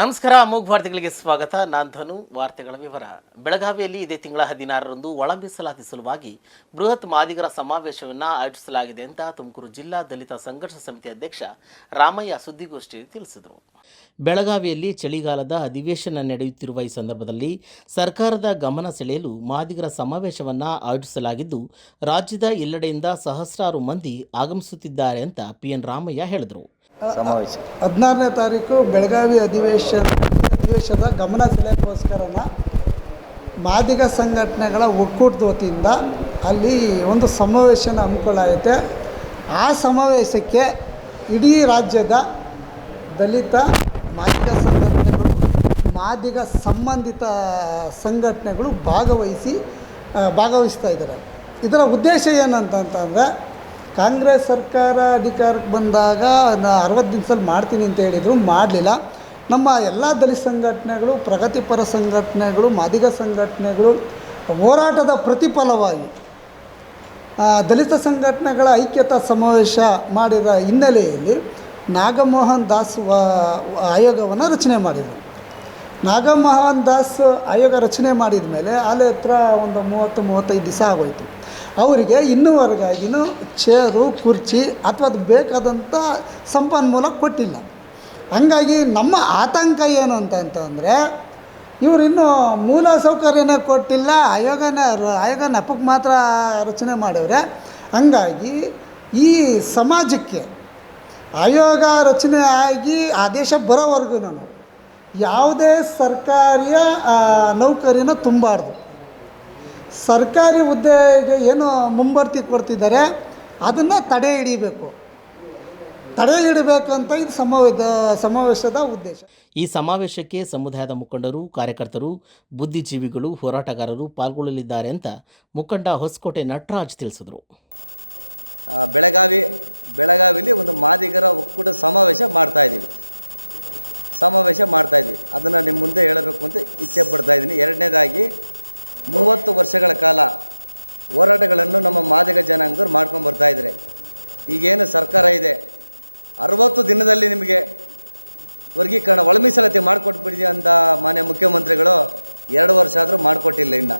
ನಮಸ್ಕಾರ ಅಮೋಘ ವಾರ್ತೆಗಳಿಗೆ ಸ್ವಾಗತ. ನಾನ್ ಧನು, ವಾರ್ತೆಗಳ ವಿವರ. ಬೆಳಗಾವಿಯಲ್ಲಿ ಇದೇ ತಿಂಗಳ ಹದಿನಾರರಂದು ಒಳ ಮೀಸಲಾತಿ ಸಲುವಾಗಿ ಬೃಹತ್ ಮಾದಿಗರ ಸಮಾವೇಶವನ್ನು ಆಯೋಜಿಸಲಾಗಿದೆ ಅಂತ ತುಮಕೂರು ಜಿಲ್ಲಾ ದಲಿತ ಸಂಘರ್ಷ ಸಮಿತಿ ಅಧ್ಯಕ್ಷ ರಾಮಯ್ಯ ಸುದ್ದಿಗೋಷ್ಠಿಯಲ್ಲಿ ತಿಳಿಸಿದರು. ಬೆಳಗಾವಿಯಲ್ಲಿ ಚಳಿಗಾಲದ ಅಧಿವೇಶನ ನಡೆಯುತ್ತಿರುವ ಈ ಸಂದರ್ಭದಲ್ಲಿ ಸರ್ಕಾರದ ಗಮನ ಸೆಳೆಯಲು ಮಾದಿಗರ ಸಮಾವೇಶವನ್ನು ಆಯೋಜಿಸಲಾಗಿದ್ದು, ರಾಜ್ಯದ ಎಲ್ಲೆಡೆಯಿಂದ ಸಹಸ್ರಾರು ಮಂದಿ ಆಗಮಿಸುತ್ತಿದ್ದಾರೆ ಅಂತ ಪಿಎನ್ ರಾಮಯ್ಯ ಹೇಳಿದರು. ಸಮಾವೇಶ. ಹದಿನಾರನೇ ತಾರೀಕು ಬೆಳಗಾವಿ ಅಧಿವೇಶನ ಅಧಿವೇಶನದ ಗಮನ ಸೆಳೆಯೋಕ್ಕೋಸ್ಕರನ ಮಾದಿಗ ಸಂಘಟನೆಗಳ ಒಕ್ಕೂಟದ ವತಿಯಿಂದ ಅಲ್ಲಿ ಒಂದು ಸಮಾವೇಶನ ಹಮ್ಮಿಕೊಳ್ಳಾಗೈತೆ ಆ ಸಮಾವೇಶಕ್ಕೆ ಇಡೀ ರಾಜ್ಯದ ದಲಿತ ಮಾದಿಗ ಸಂಘಟನೆಗಳು ಮಾದಿಗ ಸಂಬಂಧಿತ ಸಂಘಟನೆಗಳು ಭಾಗವಹಿಸಿ ಭಾಗವಹಿಸ್ತಾ ಇದ್ದಾರೆ. ಇದರ ಉದ್ದೇಶ ಏನಂತಂತಂದರೆ ಕಾಂಗ್ರೆಸ್ ಸರ್ಕಾರ ಅಧಿಕಾರಕ್ಕೆ ಬಂದಾಗ ನಾ ಅರವತ್ತು ದಿವಸದಲ್ಲಿ ಮಾಡ್ತೀನಿ ಅಂತ ಹೇಳಿದರು, ಮಾಡಲಿಲ್ಲ. ನಮ್ಮ ಎಲ್ಲ ದಲಿತ ಸಂಘಟನೆಗಳು, ಪ್ರಗತಿಪರ ಸಂಘಟನೆಗಳು, ಮಾದಿಗ ಸಂಘಟನೆಗಳು ಹೋರಾಟದ ಪ್ರತಿಫಲವಾಗಿ ದಲಿತ ಸಂಘಟನೆಗಳ ಐಕ್ಯತಾ ಸಮಾವೇಶ ಮಾಡಿದ ಹಿನ್ನೆಲೆಯಲ್ಲಿ ನಾಗಮೋಹನ್ ದಾಸ್ ಆಯೋಗವನ್ನು ರಚನೆ ಮಾಡಿದರು. ನಾಗಮೋಹನ್ ದಾಸ್ ಆಯೋಗ ರಚನೆ ಮಾಡಿದ ಮೇಲೆ ಅಲ್ಲಿ ಹತ್ರ ಒಂದು ಮೂವತ್ತು, ಮೂವತ್ತೈದು ದಿವಸ ಆಗೋಯ್ತು. ಅವರಿಗೆ ಇನ್ನೂವರೆಗಾಗಿನೂ ಚೇರು, ಕುರ್ಚಿ ಅಥವಾ ಅದು ಬೇಕಾದಂಥ ಸಂಪನ್ಮೂಲ ಕೊಟ್ಟಿಲ್ಲ. ಹಂಗಾಗಿ ನಮ್ಮ ಆತಂಕ ಏನು ಅಂತಂತಂದರೆ ಇವರು ಇನ್ನೂ ಮೂಲ ಸೌಕರ್ಯನೇ ಕೊಟ್ಟಿಲ್ಲ, ಆಯೋಗನ ಆಯೋಗ ನೆಪಕ್ಕೆ ಮಾತ್ರ ರಚನೆ ಮಾಡವ್ರೆ. ಹಂಗಾಗಿ ಈ ಸಮಾಜಕ್ಕೆ ಆಯೋಗ ರಚನೆ ಆಗಿ ಆದೇಶ ಬರೋವರೆಗೂ ನಾನು ಯಾವುದೇ ಸರ್ಕಾರಿಯ ನೌಕರಿನ ತುಂಬಾರ್ದು. ಸರ್ಕಾರಿ ಹುದ್ದೆಗೆ ಏನು ಮುಂಬರ್ತಿ ಕೊಡ್ತಿದ್ದಾರೆ ಅದನ್ನು ತಡೆ ಹಿಡಿಬೇಕು. ತಡೆ ಹಿಡಿಬೇಕಂತ ಇದು ಸಮಾವೇಶ ಸಮಾವೇಶದ ಉದ್ದೇಶ. ಈ ಸಮಾವೇಶಕ್ಕೆ ಸಮುದಾಯದ ಮುಖಂಡರು ಕಾರ್ಯಕರ್ತರು ಬುದ್ಧಿಜೀವಿಗಳು ಹೋರಾಟಗಾರರು ಪಾಲ್ಗೊಳ್ಳಲಿದ್ದಾರೆ ಅಂತ ಮುಖಂಡ ಹೊಸಕೋಟೆ ನಟರಾಜ್ ತಿಳಿಸಿದರು. ಬೆಳಗಾವಿ ಬೆಳಗಾವಿಲಿ ಒಂದು ಮಾದಿಗರ ಒಕ್ಕೂಟ ಸಮಾವೇಶ ಮಾಡ್ತಾ ಇದ್ದೀವಿ. ಸಮಾವೇಶ ಮಾಡ್ತಾ ಇದ್ವಿ ಅದನ್ನು ನಿಮ್ಮ ಮುಂದೆ ಹೇಳಬೇಕು ಅಂತ ಇಚ್ಛೆ ಪಡ್ತಾ ಇದ್ದೀನಿ. ಎರಡನೇದಾಗಿ ಮೂವತ್ತು ವರ್ಷಗಳ ಕಾಲ ಹೋರಾಟಗಳನ್ನು ನಮ್ಮ ಮಾದಿಗ ಜನಾಂಗದವ್ರು ಮಾಡ್ಕೊಂಡು ಬರ್ತಾ ಇದ್ದಾರೆ ಈಗೇನು ಸರ್ಕಾರ ಇದೆ, ಅರವತ್ತು ದಿನದಲ್ಲಿ ನಿಮಗೆ ವರ್ಗೀಕರಣ ಒಳ ಮೀಸಲಾತಿ ಅಂತ ಮಾನ್ಯ ಮುಖ್ಯಮಂತ್ರಿಗಳು ಎರಡು ವರ್ಷ ಆದರೂ ಮಾಡಿಕೊಟ್ಟಿಲ್ಲ ಇನ್ನು.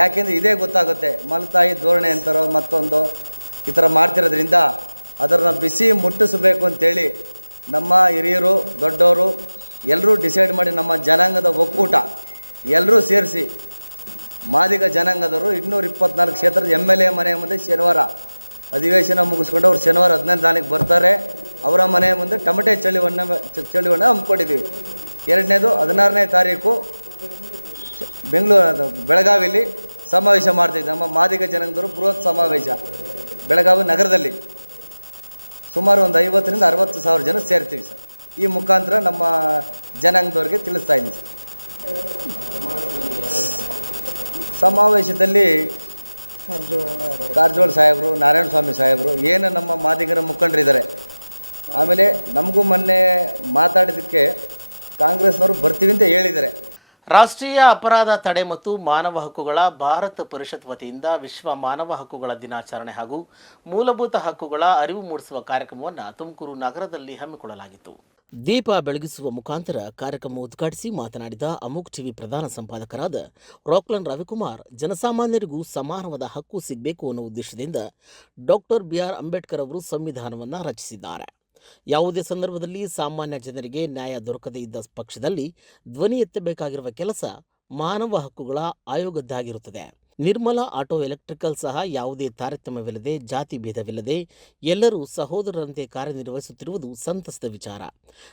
ಯಾಕೆಂದರೆ ಇದೇ ಗೊತ್ತಾಗುತ್ತೆ, ಮಲತಾಯಿ ಧೋರಣೆ ಅಂತಾರೋ ಮತ್ತೊಂದು ಈ ಥರ ಮಾಡ್ತಿರೋದ್ರಿಂದ ಅದನ್ನು ಬಿಸಿ ಮುಟ್ಟಿಸಬೇಕು ಅಂತೇಳಿ ನಮ್ಮ ಹಿರಿಯರು, ದೊಡ್ಡವರು ಎಲ್ಲರೂ ಡಿಸೈಡ್ ಮಾಡಿ ನಮ್ಮ ಜನಾಂಗದ ಒಕ್ಕೂಟ ಎಲ್ಲರೂ ಸೇರಿಸಿ ಮಾದಿಗ ಜನಾಂಗದವರು ಇನ್ನೂರ ಇಪ್ಪತ್ನಾಲ್ಕು ಕ್ಷೇತ್ರದ ಎಂ ಎಲ್ ಎ ಮನೆ ಮುಂದೆ ಶನಿವಾರ ಅಧಿವೇಶನ ಮುಗಿಸ್ಕೊಂಡು ಅವ್ರು ಶನಿವಾರ ಹದಿನೈದು ತಾರೀಕು ಬರ್ತಾರೆ. ಅವರ ಮನೆ ಮುಂದೆ ಟಮಟೆ ಚಳಿವನ್ನ ಚಳಿವನ್ನ ಹಮ್ಮಿಕೊಂಡಿದ್ದೀವಿ ಎರಡನೇದು ಹದಿನಾರನೇ ತಾರೀಕು ಬೆಂಗಳೂರು ಬೆಳಗಾವಿಯಲ್ಲಿ ಸಮಾವೇಶ ಮಾಡ್ತಿದ್ದೆ. ನಮ್ಮ ಮಾದಿಗ ಜನಾಂಗದವರು ಬೃಹತ್ ಸಮಾವೇಶ ಬೆಳಗಾವಿ ನಗರದಲ್ಲಿ. ಸುಮಾರು ಒಂದು ಐವತ್ತರಿಂದ ಅರವತ್ತು ಸಾವಿರ ಜನ ಸೇರ್ತೀವಿ ಸರ್. ಈ ಮುಖಾಂತರ ನಮ್ಮ ಜನಾಂಗದವ್ರಿಗೆ ತಿಳಿಸ್ತಾ ಇದ್ದೀನಿ ಸರ್. ಸಮಾವೇಶದಲ್ಲಿ ಕಾರಜೋಳ ಸಾಹೇಬರು ನಾರಾಯಣ ಸ್ವಾಮಿ ಸಾಹೇಬರು ಏನು ನಮ್ಮ ಮಾದಿಗರ ಮುಖಂಡರಿದ್ದಾರೆ. ಆಮೇಲೆ ನಮಗೂ ಮೊನ್ನೆ ಮಾತಾಡಿದ್ದಕ್ಕೆ ಕಾಂಗ್ರೆಸ್ನವರು ಬರ್ತೀವಿ ಅಂತ ಹೇಳಿದ್ದಾರೆ. ರಾಷ್ಟ್ರೀಯ ಅಪರಾಧ ತಡೆ ಮತ್ತು ಮಾನವ ಹಕ್ಕುಗಳ ಭಾರತ ಪರಿಷತ್ ವತಿಯಿಂದ ವಿಶ್ವ ಮಾನವ ಹಕ್ಕುಗಳ ದಿನಾಚರಣೆ ಹಾಗೂ ಮೂಲಭೂತ ಹಕ್ಕುಗಳ ಅರಿವು ಮೂಡಿಸುವ ಕಾರ್ಯಕ್ರಮವನ್ನು ತುಮಕೂರು ನಗರದಲ್ಲಿ ಹಮ್ಮಿಕೊಳ್ಳಲಾಗಿತ್ತು. ದೀಪ ಬೆಳಗಿಸುವ ಮುಖಾಂತರ ಕಾರ್ಯಕ್ರಮ ಉದ್ಘಾಟಿಸಿ ಮಾತನಾಡಿದ ಅಮುಕ್ ಟಿವಿ ಪ್ರಧಾನ ಸಂಪಾದಕರಾದ ರಾಕ್ಲನ್ ರವಿಕುಮಾರ್, ಜನಸಾಮಾನ್ಯರಿಗೂ ಸಮಾನವಾದ ಹಕ್ಕು ಸಿಗಬೇಕು ಅನ್ನೋ ಉದ್ದೇಶದಿಂದ ಡಾಕ್ಟರ್ ಬಿಆರ್ ಅಂಬೇಡ್ಕರ್ ಅವರು ಸಂವಿಧಾನವನ್ನು ರಚಿಸಿದ್ದಾರೆ. ಯಾವುದೇ ಸಂದರ್ಭದಲ್ಲಿ ಸಾಮಾನ್ಯ ಜನರಿಗೆ ನ್ಯಾಯ ದೊರಕದೇ ಇದ್ದ ಪಕ್ಷದಲ್ಲಿ ಧ್ವನಿ ಎತ್ತಬೇಕಾಗಿರುವ ಕೆಲಸ ಮಾನವ ಹಕ್ಕುಗಳ ಆಯೋಗದ್ದಾಗಿರುತ್ತದೆ. ನಿರ್ಮಲ ಆಟೋ ಎಲೆಕ್ಟ್ರಿಕಲ್ ಸಹ ಯಾವುದೇ ತಾರತಮ್ಯವಿಲ್ಲದೆ, ಜಾತಿ ಭೇದವಿಲ್ಲದೆ ಎಲ್ಲರೂ ಸಹೋದರರಂತೆ ಕಾರ್ಯನಿರ್ವಹಿಸುತ್ತಿರುವುದು ಸಂತಸದ ವಿಚಾರ.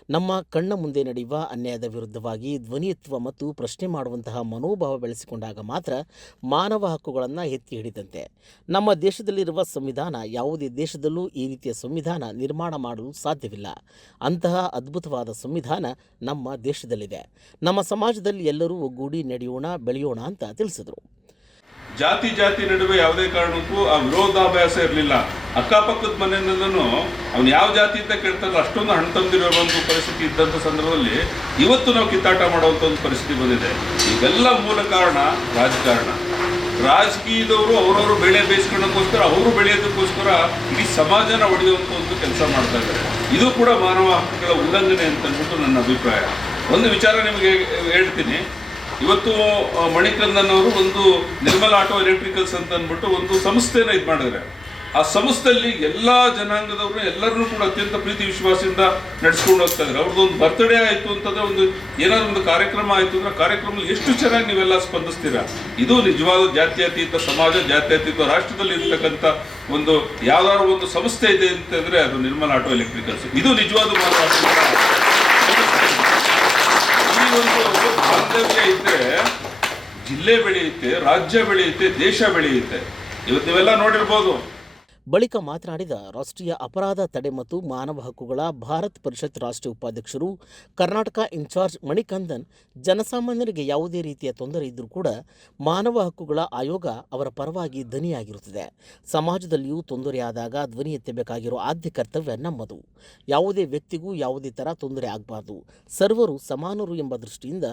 ನಮ್ಮ ಕಣ್ಣ ಮುಂದೆ ನಡೆಯುವ ಅನ್ಯಾಯದ ವಿರುದ್ಧವಾಗಿ ಧ್ವನಿಯತ್ವ ಮತ್ತು ಪ್ರಶ್ನೆ ಮಾಡುವಂತಹ ಮನೋಭಾವ ಬೆಳೆಸಿಕೊಂಡಾಗ ಮಾತ್ರ ಮಾನವ ಹಕ್ಕುಗಳನ್ನು ಎತ್ತಿ ಹಿಡಿದಂತೆ. ನಮ್ಮ ದೇಶದಲ್ಲಿರುವ ಸಂವಿಧಾನ ಯಾವುದೇ ದೇಶದಲ್ಲೂ ಈ ರೀತಿಯ ಸಂವಿಧಾನ ನಿರ್ಮಾಣ ಮಾಡಲು ಸಾಧ್ಯವಿಲ್ಲ. ಅಂತಹ ಅದ್ಭುತವಾದ ಸಂವಿಧಾನ ನಮ್ಮ ದೇಶದಲ್ಲಿದೆ. ನಮ್ಮ ಸಮಾಜದಲ್ಲಿ ಎಲ್ಲರೂ ಒಗ್ಗೂಡಿ ನಡೆಯೋಣ, ಬೆಳೆಯೋಣ ಅಂತ ತಿಳಿಸಿದರು. ಜಾತಿ ಜಾತಿ ನಡುವೆ ಯಾವುದೇ ಕಾರಣಕ್ಕೂ ಆ ವಿರೋಧಾಭ್ಯಾಸ ಇರಲಿಲ್ಲ. ಅಕ್ಕಪಕ್ಕದ ಮನೆಯಿಂದಲೂ ಅವ್ನು ಯಾವ ಜಾತಿ ಅಂತ ಕೇಳ್ತಾರೋ ಅಷ್ಟೊಂದು ಹಣ ತಂದಿರೋ ಒಂದು ಪರಿಸ್ಥಿತಿ ಇದ್ದಂಥ ಸಂದರ್ಭದಲ್ಲಿ ಇವತ್ತು ನಾವು ಕಿತ್ತಾಟ ಮಾಡುವಂಥ ಒಂದು ಪರಿಸ್ಥಿತಿ ಬಂದಿದೆ. ಇವೆಲ್ಲ ಮೂಲ ಕಾರಣ ರಾಜಕಾರಣ. ರಾಜಕೀಯದವರು ಅವರವರು ಬೆಳೆ ಬೇಯಿಸ್ಕೊಳ್ಳೋಕ್ಕೋಸ್ಕರ, ಅವರು ಬೆಳೆಯೋದಕ್ಕೋಸ್ಕರ ಇಡೀ ಸಮಾಜನ ಒಡೆಯುವಂಥ ಒಂದು ಕೆಲಸ ಮಾಡ್ತಾ ಇದ್ದಾರೆ. ಇದು ಕೂಡ ಮಾನವ ಹಕ್ಕುಗಳ ಉಲ್ಲಂಘನೆ ಅಂತ ಅಂದ್ಬಿಟ್ಟು ನನ್ನ ಅಭಿಪ್ರಾಯ. ಒಂದು ವಿಚಾರ ನಿಮಗೆ ಹೇಳ್ತೀನಿ. ಇವತ್ತು ಮಣಿಕಂದನ್ ಅವರು ಒಂದು ನಿರ್ಮಲ್ ಆಟೋ ಎಲೆಕ್ಟ್ರಿಕಲ್ಸ್ ಅಂತ ಅಂದ್ಬಿಟ್ಟು ಒಂದು ಸಂಸ್ಥೆನ ಇದು ಮಾಡಿದ್ರೆ ಆ ಸಂಸ್ಥೆಯಲ್ಲಿ ಎಲ್ಲ ಜನಾಂಗದವರು ಎಲ್ಲರನ್ನೂ ಕೂಡ ಅತ್ಯಂತ ಪ್ರೀತಿ ವಿಶ್ವಾಸದಿಂದ ನಡೆಸ್ಕೊಂಡು ಹೋಗ್ತಾ ಇದ್ದಾರೆ. ಅವ್ರದ್ದು ಒಂದು ಬರ್ತ್ಡೇ ಆಯಿತು ಅಂತಂದ್ರೆ ಒಂದು ಏನಾದ್ರು ಒಂದು ಕಾರ್ಯಕ್ರಮ ಆಯಿತು ಅಂದ್ರೆ ಕಾರ್ಯಕ್ರಮದಲ್ಲಿ ಎಷ್ಟು ಚೆನ್ನಾಗಿ ನೀವೆಲ್ಲ ಸ್ಪಂದಿಸ್ತೀರಾ? ಇದು ನಿಜವಾದ ಜಾತ್ಯತೀತ, ಸಮಾಜ ಜಾತ್ಯತೀತ, ರಾಷ್ಟ್ರದಲ್ಲಿ ಇರ್ತಕ್ಕಂಥ ಒಂದು ಯಾವ್ದಾದ್ರು ಒಂದು ಸಂಸ್ಥೆ ಇದೆ ಅಂತಂದ್ರೆ ಅದು ನಿರ್ಮಲ್ ಆಟೋ ಎಲೆಕ್ಟ್ರಿಕಲ್ಸ್. ಇದು ನಿಜವಾದ ಈ ಒಂದು ಬಾಂಧವ್ಯ ಇದ್ರೆ ಜಿಲ್ಲೆ ಬೆಳೆಯುತ್ತೆ ರಾಜ್ಯ ಬೆಳೆಯುತ್ತೆ ದೇಶ ಬೆಳೆಯುತ್ತೆ. ಇವತ್ತು ನೀವೆಲ್ಲ ನೋಡಿರ್ಬೋದು. ಬಳಿಕ ಮಾತನಾಡಿದ ರಾಷ್ಟ್ರೀಯ ಅಪರಾಧ ತಡೆ ಮತ್ತು ಮಾನವ ಹಕ್ಕುಗಳ ಭಾರತ್ ಪರಿಷತ್ ರಾಷ್ಟ್ರೀಯ ಉಪಾಧ್ಯಕ್ಷರು, ಕರ್ನಾಟಕ ಇನ್ಚಾರ್ಜ್ ಮಣಿಕಂದನ್, ಜನಸಾಮಾನ್ಯರಿಗೆ ಯಾವುದೇ ರೀತಿಯ ತೊಂದರೆ ಇದ್ದರೂ ಕೂಡ ಮಾನವ ಹಕ್ಕುಗಳ ಆಯೋಗ ಅವರ ಪರವಾಗಿ ಧ್ವನಿಯಾಗಿರುತ್ತದೆ ಸಮಾಜದಲ್ಲಿಯೂ ತೊಂದರೆಯಾದಾಗ ಧ್ವನಿ ಎತ್ತಬೇಕಾಗಿರೋ ಆದ್ಯ ಕರ್ತವ್ಯ ನಮ್ಮದು. ಯಾವುದೇ ವ್ಯಕ್ತಿಗೂ ಯಾವುದೇ ಥರ ತೊಂದರೆ ಆಗಬಾರ್ದು. ಸರ್ವರು ಸಮಾನರು ಎಂಬ ದೃಷ್ಟಿಯಿಂದ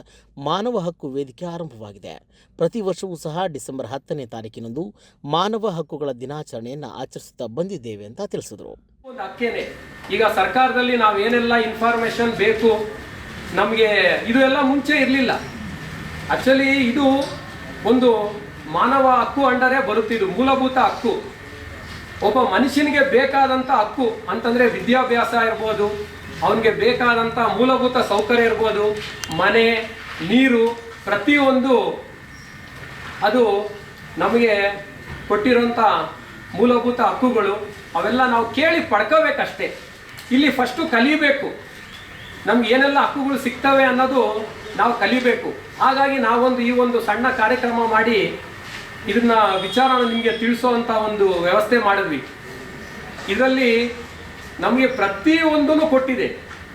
ಮಾನವ ಹಕ್ಕು ವೇದಿಕೆ ಆರಂಭವಾಗಿದೆ. ಪ್ರತಿ ವರ್ಷವೂ ಸಹ ಡಿಸೆಂಬರ್ ಹತ್ತನೇ ತಾರೀಕಿನಂದು ಮಾನವ ಹಕ್ಕುಗಳ ದಿನಾಚರಣೆಯನ್ನು ಆಚರಿಸುತ್ತಾ ಬಂದಿದ್ದೇವೆ ಅಂತ ತಿಳಿಸಿದ್ರು. ಒಂದು ಹಕ್ಕೇನೆ ಈಗ ಸರ್ಕಾರದಲ್ಲಿ ನಾವು ಏನೆಲ್ಲ ಇನ್ಫಾರ್ಮೇಶನ್ ಬೇಕು, ನಮಗೆ ಇದು ಎಲ್ಲ ಮುಂಚೆ ಇರಲಿಲ್ಲ. ಆಕ್ಚುಲಿ ಇದು ಒಂದು ಮಾನವ ಹಕ್ಕು ಅಂಡರೇ ಬರುತ್ತಿದ್ದು ಮೂಲಭೂತ ಹಕ್ಕು. ಒಬ್ಬ ಮನುಷ್ಯನಿಗೆ ಬೇಕಾದಂಥ ಹಕ್ಕು ಅಂತಂದರೆ ವಿದ್ಯಾಭ್ಯಾಸ ಇರ್ಬೋದು, ಅವನಿಗೆ ಬೇಕಾದಂಥ ಮೂಲಭೂತ ಸೌಕರ್ಯ ಇರ್ಬೋದು, ಮನೆ, ನೀರು, ಪ್ರತಿಯೊಂದು ಅದು ನಮಗೆ ಕೊಟ್ಟಿರೋಂಥ ಮೂಲಭೂತ ಹಕ್ಕುಗಳು ಅವೆಲ್ಲ ನಾವು ಕೇಳಿ ಪಡ್ಕೋಬೇಕಷ್ಟೇ. ಇಲ್ಲಿ ಫಸ್ಟು ಕಲಿಬೇಕು. ನಮ್ಗೆ ಏನೆಲ್ಲ ಹಕ್ಕುಗಳು ಸಿಗ್ತವೆ ಅನ್ನೋದು ನಾವು ಕಲಿಬೇಕು. ಹಾಗಾಗಿ ನಾವೊಂದು ಈ ಒಂದು ಸಣ್ಣ ಕಾರ್ಯಕ್ರಮ ಮಾಡಿ ಇದನ್ನ ವಿಚಾರನ ನಿಮಗೆ ತಿಳಿಸೋವಂಥ ಒಂದು ವ್ಯವಸ್ಥೆ ಮಾಡಿದ್ವಿ. ಇದರಲ್ಲಿ ನಮಗೆ ಪ್ರತಿಯೊಂದೂ ಕೊಟ್ಟಿದೆ.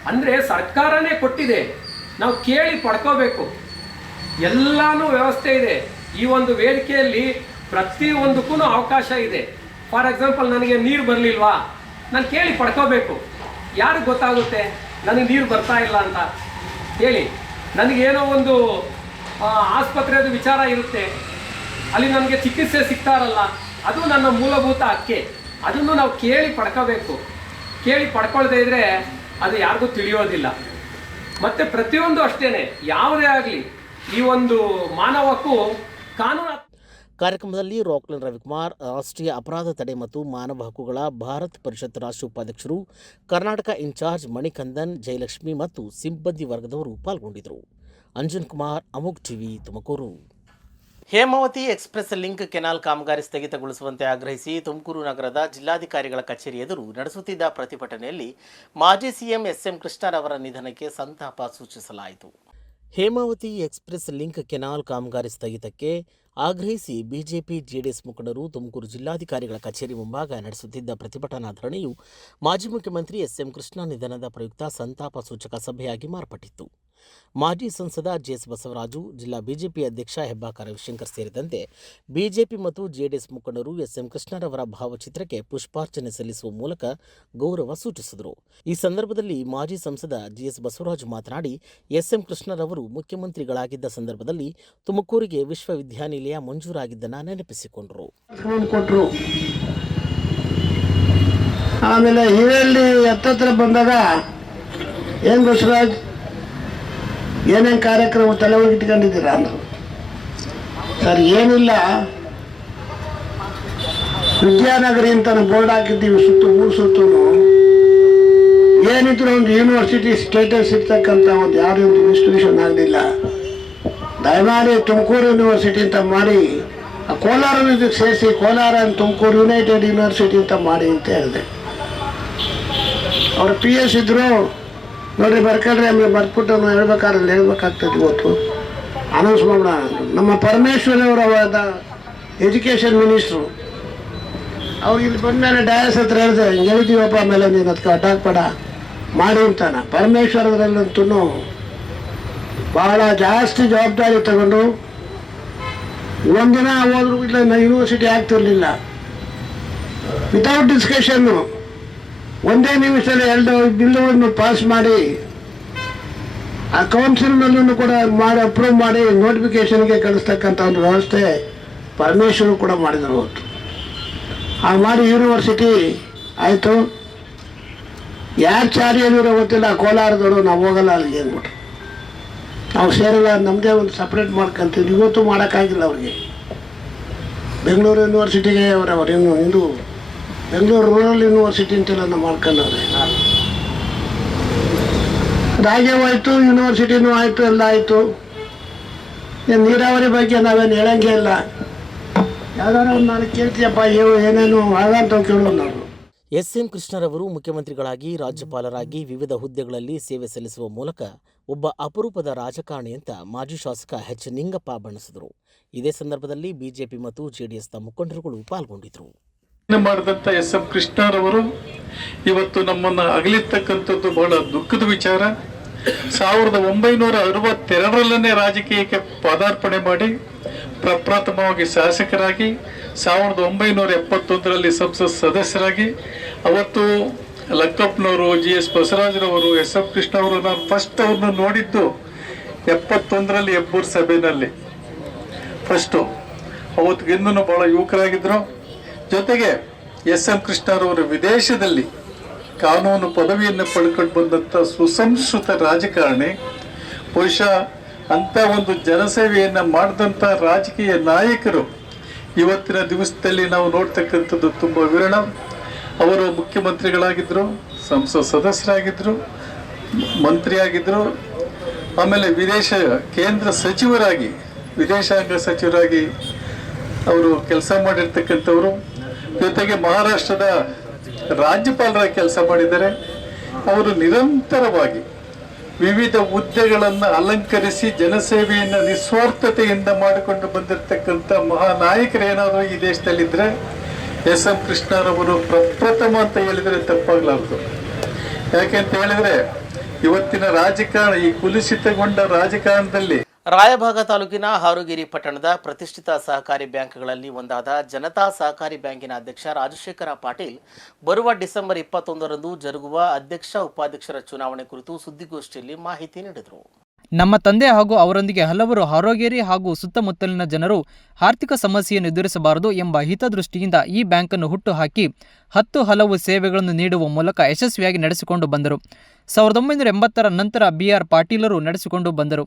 ಅಂದರೆ ಸರ್ಕಾರನೇ ಕೊಟ್ಟಿದೆ. ನಾವು ಕೇಳಿ ಪಡ್ಕೋಬೇಕು. ಎಲ್ಲಾನು ವ್ಯವಸ್ಥೆ ಇದೆ. ಈ ಒಂದು ವೇದಿಕೆಯಲ್ಲಿ ಪ್ರತಿಯೊಂದಕ್ಕೂ ಅವಕಾಶ ಇದೆ. ಫಾರ್ ಎಕ್ಸಾಂಪಲ್ ನನಗೆ ನೀರು ಬರಲಿಲ್ವಾ? ನಾನು ಕೇಳಿ ಪಡ್ಕೋಬೇಕು. ಯಾರಿಗೆ ಗೊತ್ತಾಗುತ್ತೆ? ನನಗೆ ನೀರು ಬರ್ತಾ ಇಲ್ಲ ಅಂತ. ಹೇಳಿ. ನನಗೇನೋ ಒಂದು ಆಸ್ಪತ್ರೆಯದು ವಿಚಾರ ಇರುತ್ತೆ. ಅಲ್ಲಿ ನನಗೆ ಚಿಕಿತ್ಸೆ ಸಿಗ್ತಾರಲ್ಲ, ಅದು ನನ್ನ ಮೂಲಭೂತ ಹಕ್ಕೆ. ಅದನ್ನು ನಾವು ಕೇಳಿ ಪಡ್ಕೋಬೇಕು. ಕೇಳಿ ಪಡ್ಕೊಳ್ದೇ ಇದ್ರೆ ಅದು ಯಾರಿಗೂ ತಿಳಿಯೋದಿಲ್ಲ. ಮತ್ತೆ ಪ್ರತಿಯೊಂದು ಅಷ್ಟೇನೆ. ಯಾವುದೇ ಆಗಲಿ, ಈ ಒಂದು ಮಾನವಕ್ಕೂ ಕಾನೂನು ಕಾರ್ಯಕ್ರಮದಲ್ಲಿ ರಾಕ್ಲನ್ ರವಿಕುಮಾರ್, ರಾಷ್ಟ್ರೀಯ ಅಪರಾಧ ತಡೆ ಮತ್ತು ಮಾನವ ಹಕ್ಕುಗಳ ಭಾರತ್ ಪರಿಷತ್ ರಾಷ್ಟ್ರೀಯ ಉಪಾಧ್ಯಕ್ಷರು, ಕರ್ನಾಟಕ ಇನ್ಚಾರ್ಜ್ ಮಣಿಕಂದನ್, ಜಯಲಕ್ಷ್ಮಿ ಮತ್ತು ಸಿಬ್ಬಂದಿ ವರ್ಗದವರು ಪಾಲ್ಗೊಂಡಿದ್ದರು. Anjan Kumar Amogh TV, Tumakuru. Hemavati express link canal ಕಾಮಗಾರಿ ಸ್ಥಗಿತಗೊಳಿಸುವಂತೆ ಆಗ್ರಹಿಸಿ ತುಮಕೂರು ನಗರದ ಜಿಲ್ಲಾಧಿಕಾರಿಗಳ ಕಚೇರಿ ಎದುರು ನಡೆಸುತ್ತಿದ್ದ ಪ್ರತಿಭಟನೆಯಲ್ಲಿ ಮಾಜಿ ಸಿಎಂ ಎಸ್ಎಂ ಕೃಷ್ಣರವರ ನಿಧನಕ್ಕೆ ಸಂತಾಪ ಸೂಚಿಸಲಾಯಿತು. ಹೇಮಾವತಿ ಎಕ್ಸ್ಪ್ರೆಸ್ ಲಿಂಕ್ ಕೆನಾಲ್ ಕಾಮಗಾರಿ ಸ್ಥಗಿತಕ್ಕೆ ಆಗ್ರಹಿಸಿ ಬಿಜೆಪಿ, ಜೆಡಿಎಸ್ ಮುಖಂಡರು ತುಮಕೂರು ಜಿಲ್ಲಾಧಿಕಾರಿಗಳ ಕಚೇರಿ ಮುಂಭಾಗ ನಡೆಸುತ್ತಿದ್ದ ಪ್ರತಿಭಟನಾ ಧರಣಿಯು ಮಾಜಿ ಮುಖ್ಯಮಂತ್ರಿ ಎಸ್ಎಂ ಕೃಷ್ಣ ನಿಧನದ ಪ್ರಯುಕ್ತ ಸಂತಾಪ ಸೂಚಕ ಸಭೆಯಾಗಿ ಮಾರ್ಪಟ್ಟಿತ್ತು. ಮಾಜಿ ಸಂಸದ ಜೆಎಸ್ ಬಸವರಾಜು, ಜಿಲ್ಲಾ ಬಿಜೆಪಿ ಅಧ್ಯಕ್ಷ ಹೆಬ್ಬಾಕ ರವಿಶಂಕರ್ ಸೇರಿದಂತೆ ಬಿಜೆಪಿ ಮತ್ತು ಜೆಡಿಎಸ್ ಮುಖಂಡರು ಎಸ್ಎಂ ಕೃಷ್ಣರವರ ಭಾವಚಿತ್ರಕ್ಕೆ ಪುಷ್ಪಾರ್ಚನೆ ಸಲ್ಲಿಸುವ ಮೂಲಕ ಗೌರವ ಸೂಚಿಸಿದರು. ಈ ಸಂದರ್ಭದಲ್ಲಿ ಮಾಜಿ ಸಂಸದ ಜಿಎಸ್ ಬಸವರಾಜು ಮಾತನಾಡಿ, ಎಸ್ಎಂ ಕೃಷ್ಣರವರು ಮುಖ್ಯಮಂತ್ರಿಗಳಾಗಿದ್ದ ಸಂದರ್ಭದಲ್ಲಿ ತುಮಕೂರಿಗೆ ವಿಶ್ವವಿದ್ಯಾನಿಲಯ ಮಂಜೂರಾಗಿದ್ದನ್ನು ನೆನಪಿಸಿಕೊಂಡರು. ಆಮೇಲೆ ಹಿರೇಳ್ಳಿ ಹತ್ತತ್ರ ಬಂದಾಗ ಏನು ಬಸವರಾಜ್ ಏನೇನು ಕಾರ್ಯಕ್ರಮ ತಲೆ ಇಟ್ಕೊಂಡಿದ್ದೀರಾ ಅಂದರು? ಸರ್, ಏನಿಲ್ಲ. ವಿದ್ಯಾನಗರಿ ಅಂತ ಬೋರ್ಡ್ ಹಾಕಿದ್ದೀವಿ, ಸುತ್ತು ಊರು ಸುತ್ತೂ ಏನಿದ್ರು ಒಂದು ಯೂನಿವರ್ಸಿಟಿ ಸ್ಟೇಟಸ್ ಇರ್ತಕ್ಕಂಥ ಒಂದು ಯಾವುದೇ ಒಂದು ಇನ್ಸ್ಟಿಟ್ಯೂಷನ್ ಆಗಲಿಲ್ಲ. ದಯಮಾಡಿ ತುಮಕೂರು ಯೂನಿವರ್ಸಿಟಿ ಅಂತ ಮಾಡಿ, ಆ ಕೋಲಾರ ಇದಕ್ಕೆ ಸೇರಿಸಿ, ಕೋಲಾರ ತುಮಕೂರು ಯುನೈಟೆಡ್ ಯೂನಿವರ್ಸಿಟಿ ಅಂತ ಮಾಡಿ ಅಂತ ಹೇಳಿದೆ. ಅವರು ಪಿ ಎಸ್ ಇದ್ರು. ನೋಡ್ರಿ ಬರ್ಕೊಳ್ರಿ ಆಮೇಲೆ ಬರ್ಬಿಟ್ಟು ನಾವು ಹೇಳ್ಬೇಕಾದ್ರೆ ಅಲ್ಲಿ ಹೇಳ್ಬೇಕಾಗ್ತದೆ ಇವತ್ತು. ಅನೌನ್ಸ್ ಮಾಡೋಣ. ನಮ್ಮ ಪರಮೇಶ್ವರಿ ಅವರ ಎಜುಕೇಷನ್ ಮಿನಿಸ್ಟ್ರು ಅವ್ರು ಇಲ್ಲಿ ಬಂದ್ಮೇಲೆ ಡಯಾಸ್ ಹತ್ರ ಹೇಳಿದೆ ಹಿಂಗೆ ಹೇಳಿದೀವಪ್ಪ ಆಮೇಲೆ ನೀನು ಅದಕ್ಕೆ ಅಟ್ಯಾಕ್ ಪಡ ಮಾಡಿ ಅಂತಾನ. ಪರಮೇಶ್ವರದ್ರಲ್ಲಂತೂ ಬಹಳ ಜಾಸ್ತಿ ಜವಾಬ್ದಾರಿ ತಗೊಂಡು ಒಂದಿನ ಹೋದ್ರು ಇಲ್ಲ ಯೂನಿವರ್ಸಿಟಿ ಆಗ್ತಿರ್ಲಿಲ್ಲ. ವಿತೌಟ್ ಡಿಸ್ಕಷನ್ನು ಒಂದೇ ನಿಮಿಷದಲ್ಲಿ ಎರಡು ಬಿಲ್ಲುಗಳನ್ನು ಪಾಸ್ ಮಾಡಿ, ಆ ಕೌನ್ಸಿಲ್ನಲ್ಲೂ ಕೂಡ ಮಾಡಿ ಅಪ್ರೂವ್ ಮಾಡಿ ನೋಟಿಫಿಕೇಶನ್ಗೆ ಕಳಿಸ್ತಕ್ಕಂಥ ಒಂದು ವ್ಯವಸ್ಥೆ ಪರಮೇಶ್ವರು ಕೂಡ ಮಾಡಿದರು ಅವತ್ತು. ಆ ಮಾಡಿ ಯೂನಿವರ್ಸಿಟಿ ಆಯಿತು. ಯಾರು ಚಾರಿ ಅನ್ನೋರು ಗೊತ್ತಿಲ್ಲ, ಕೋಲಾರದವರು, ನಾವು ಹೋಗಲ್ಲ ಅಲ್ಲಿಗೆ ಅಂದ್ಬಿಟ್ಟು. ನಾವು ಸೇರಲ್ಲ ನಮ್ಮದೇ ಒಂದು ಸಪ್ರೇಟ್ ಮಾಡ್ಕೊಂತೀವಿ ಇವತ್ತು ಮಾಡೋಕ್ಕಾಗಿಲ್ಲ ಅವ್ರಿಗೆ. ಬೆಂಗಳೂರು ಯೂನಿವರ್ಸಿಟಿಗೆ ಅವರವರು, ಇನ್ನು ಇದು ಬೆಂಗಳೂರು ರೂರಲ್ ಯೂನಿವರ್ಸಿಟಿ ಅಂತೆಲ್ಲ ಮಾಡ್ಕೊಂಡವ್ರೆ. ರಾಜ್ಯವಾಯಿತು ಯೂನಿವರ್ಸಿಟಿನೂ ಆಯಿತು, ಎಲ್ಲ ಆಯಿತು. ನೀರಾವರಿ ಬಗ್ಗೆ ನಾವೇನು ಹೇಳಂಗೆ ಇಲ್ಲ. ಯಾವ್ದಾರ ನಾನು ಕೇಳ್ತೀಯಪ್ಪ ಏನೇನು ಅಂತ ಕೇಳೋದು ನಾವು. ಎಸ್ ಎಂ ಕೃಷ್ಣರವರು ಮುಖ್ಯಮಂತ್ರಿಗಳಾಗಿ, ರಾಜ್ಯಪಾಲರಾಗಿ ವಿವಿಧ ಹುದ್ದೆಗಳಲ್ಲಿ ಸೇವೆ ಸಲ್ಲಿಸುವ ಮೂಲಕ ಒಬ್ಬ ಅಪರೂಪದ ರಾಜಕಾರಣಿ ಅಂತ ಮಾಜಿ ಶಾಸಕ ಎಚ್. ನಿಂಗಪ್ಪ ಬಣ್ಣಿಸಿದರು. ಇದೇ ಸಂದರ್ಭದಲ್ಲಿ ಬಿಜೆಪಿ ಮತ್ತು ಜೆಡಿಎಸ್ನ ಮುಖಂಡರುಗಳು ಪಾಲ್ಗೊಂಡಿದ್ದರು. ಮಾಡಿದಂಥ ಎಸ್ ಎಂ ಕೃಷ್ಣರವರು, ಇವತ್ತು ನಮ್ಮನ್ನು ಅಗಲಿರ್ತಕ್ಕಂಥದ್ದು ಬಹಳ ದುಃಖದ ವಿಚಾರ. ಸಾವಿರದ ಒಂಬೈನೂರ ಅರವತ್ತೆರಡರಲ್ಲೇ ರಾಜಕೀಯಕ್ಕೆ ಪದಾರ್ಪಣೆ ಮಾಡಿ, ಪ್ರಪ್ರಥಮವಾಗಿ ಶಾಸಕರಾಗಿ, ಸಾವಿರದ ಒಂಬೈನೂರ ಎಪ್ಪತ್ತೊಂದರಲ್ಲಿ ಸಂಸತ್ ಸದಸ್ಯರಾಗಿ, ಅವತ್ತು ಲಕ್ಕಪ್ಪನವರು, ಜಿ ಎಸ್ ಬಸವರಾಜರವರು, ಎಸ್ ಎಂ ಕೃಷ್ಣ ಅವರು ನಾನು ಫಸ್ಟ್ ಅವ್ರನ್ನ ನೋಡಿದ್ದು ಎಪ್ಪತ್ತೊಂದರಲ್ಲಿ ಹೆಬ್ಬೂರು ಸಭೆಯಲ್ಲಿ ಫಸ್ಟು ಅವತ್ತಿಗಿನ್ನೂ ಭಾಳ ಯುವಕರಾಗಿದ್ದರು ಜೊತೆಗೆ ಎಸ್ ಎಂ ಕೃಷ್ಣರವರು ವಿದೇಶದಲ್ಲಿ ಕಾನೂನು ಪದವಿಯನ್ನು ಪಡ್ಕೊಂಡು ಬಂದಂಥ ಸುಸಂಸ್ಕೃತ ರಾಜಕಾರಣಿ, ಬಹುಶಃ ಅಂಥ ಒಂದು ಜನಸೇವೆಯನ್ನು ಮಾಡಿದಂಥ ರಾಜಕೀಯ ನಾಯಕರು ಇವತ್ತಿನ ದಿವಸದಲ್ಲಿ ನಾವು ನೋಡ್ತಕ್ಕಂಥದ್ದು ತುಂಬ ವಿರಳ. ಅವರು ಮುಖ್ಯಮಂತ್ರಿಗಳಾಗಿದ್ದರು ಸಂಸದ ಸದಸ್ಯರಾಗಿದ್ದರು ಮಂತ್ರಿಯಾಗಿದ್ದರು ಆಮೇಲೆ ವಿದೇಶ ಕೇಂದ್ರ ಸಚಿವರಾಗಿ, ವಿದೇಶಾಂಗ ಸಚಿವರಾಗಿ ಅವರು ಕೆಲಸ ಮಾಡಿರ್ತಕ್ಕಂಥವ್ರು. ಜೊತೆಗೆ ಮಹಾರಾಷ್ಟ್ರದ ರಾಜ್ಯಪಾಲರ ಕೆಲಸ ಮಾಡಿದ್ದಾರೆ ಅವರು ನಿರಂತರವಾಗಿ ವಿವಿಧ ಹುದ್ದೆಗಳನ್ನು ಅಲಂಕರಿಸಿ ಜನಸೇವೆಯನ್ನು ನಿಸ್ವಾರ್ಥತೆಯಿಂದ ಮಾಡಿಕೊಂಡು ಬಂದಿರತಕ್ಕಂಥ ಮಹಾನಾಯಕರು ಏನಾದರೂ ಈ ದೇಶದಲ್ಲಿದ್ದರೆ ಎಸ್ ಎಂ ಕೃಷ್ಣರವರು ಪ್ರಪ್ರಥಮ ಅಂತ ಹೇಳಿದರೆ ತಪ್ಪಾಗಲಾರದು. ಯಾಕೆಂತ ಹೇಳಿದರೆ ಇವತ್ತಿನ ರಾಜಕಾರಣ ಈ ಕುಲುಷಿತಗೊಂಡ ರಾಜಕಾರಣದಲ್ಲಿ ರಾಯಭಾಗ ತಾಲೂಕಿನ ಹಾರುಗಿರಿ ಪಟ್ಟಣದ ಪ್ರತಿಷ್ಠಿತ ಸಹಕಾರಿ ಬ್ಯಾಂಕ್ಗಳಲ್ಲಿ ಒಂದಾದ ಜನತಾ ಸಹಕಾರಿ ಬ್ಯಾಂಕಿನ ಅಧ್ಯಕ್ಷ ರಾಜಶೇಖರ ಪಾಟೀಲ್ ಬರುವ ಡಿಸೆಂಬರ್ ಇಪ್ಪತ್ತೊಂದರಂದು ಜರುಗುವ ಅಧ್ಯಕ್ಷ ಉಪಾಧ್ಯಕ್ಷರ ಚುನಾವಣೆ ಕುರಿತು ಸುದ್ದಿಗೋಷ್ಠಿಯಲ್ಲಿ ಮಾಹಿತಿ ನೀಡಿದರು. ನಮ್ಮ ತಂದೆ ಹಾಗೂ ಅವರೊಂದಿಗೆ ಹಲವರು ಹಾರೋಗೇರಿ ಹಾಗೂ ಸುತ್ತಮುತ್ತಲಿನ ಜನರು ಆರ್ಥಿಕ ಸಮಸ್ಯೆಯನ್ನು ಎದುರಿಸಬಾರದು ಎಂಬ ಹಿತದೃಷ್ಟಿಯಿಂದ ಈ ಬ್ಯಾಂಕನ್ನು ಹುಟ್ಟುಹಾಕಿ ಹತ್ತು ಹಲವು ಸೇವೆಗಳನ್ನು ನೀಡುವ ಮೂಲಕ ಯಶಸ್ವಿಯಾಗಿ ನಡೆಸಿಕೊಂಡು ಬಂದರು. ಸಾವಿರದ ಒಂಬೈನೂರ ಎಂಬತ್ತರ ನಂತರ ಬಿ ಆರ್ ಪಾಟೀಲರು ನಡೆಸಿಕೊಂಡು ಬಂದರು.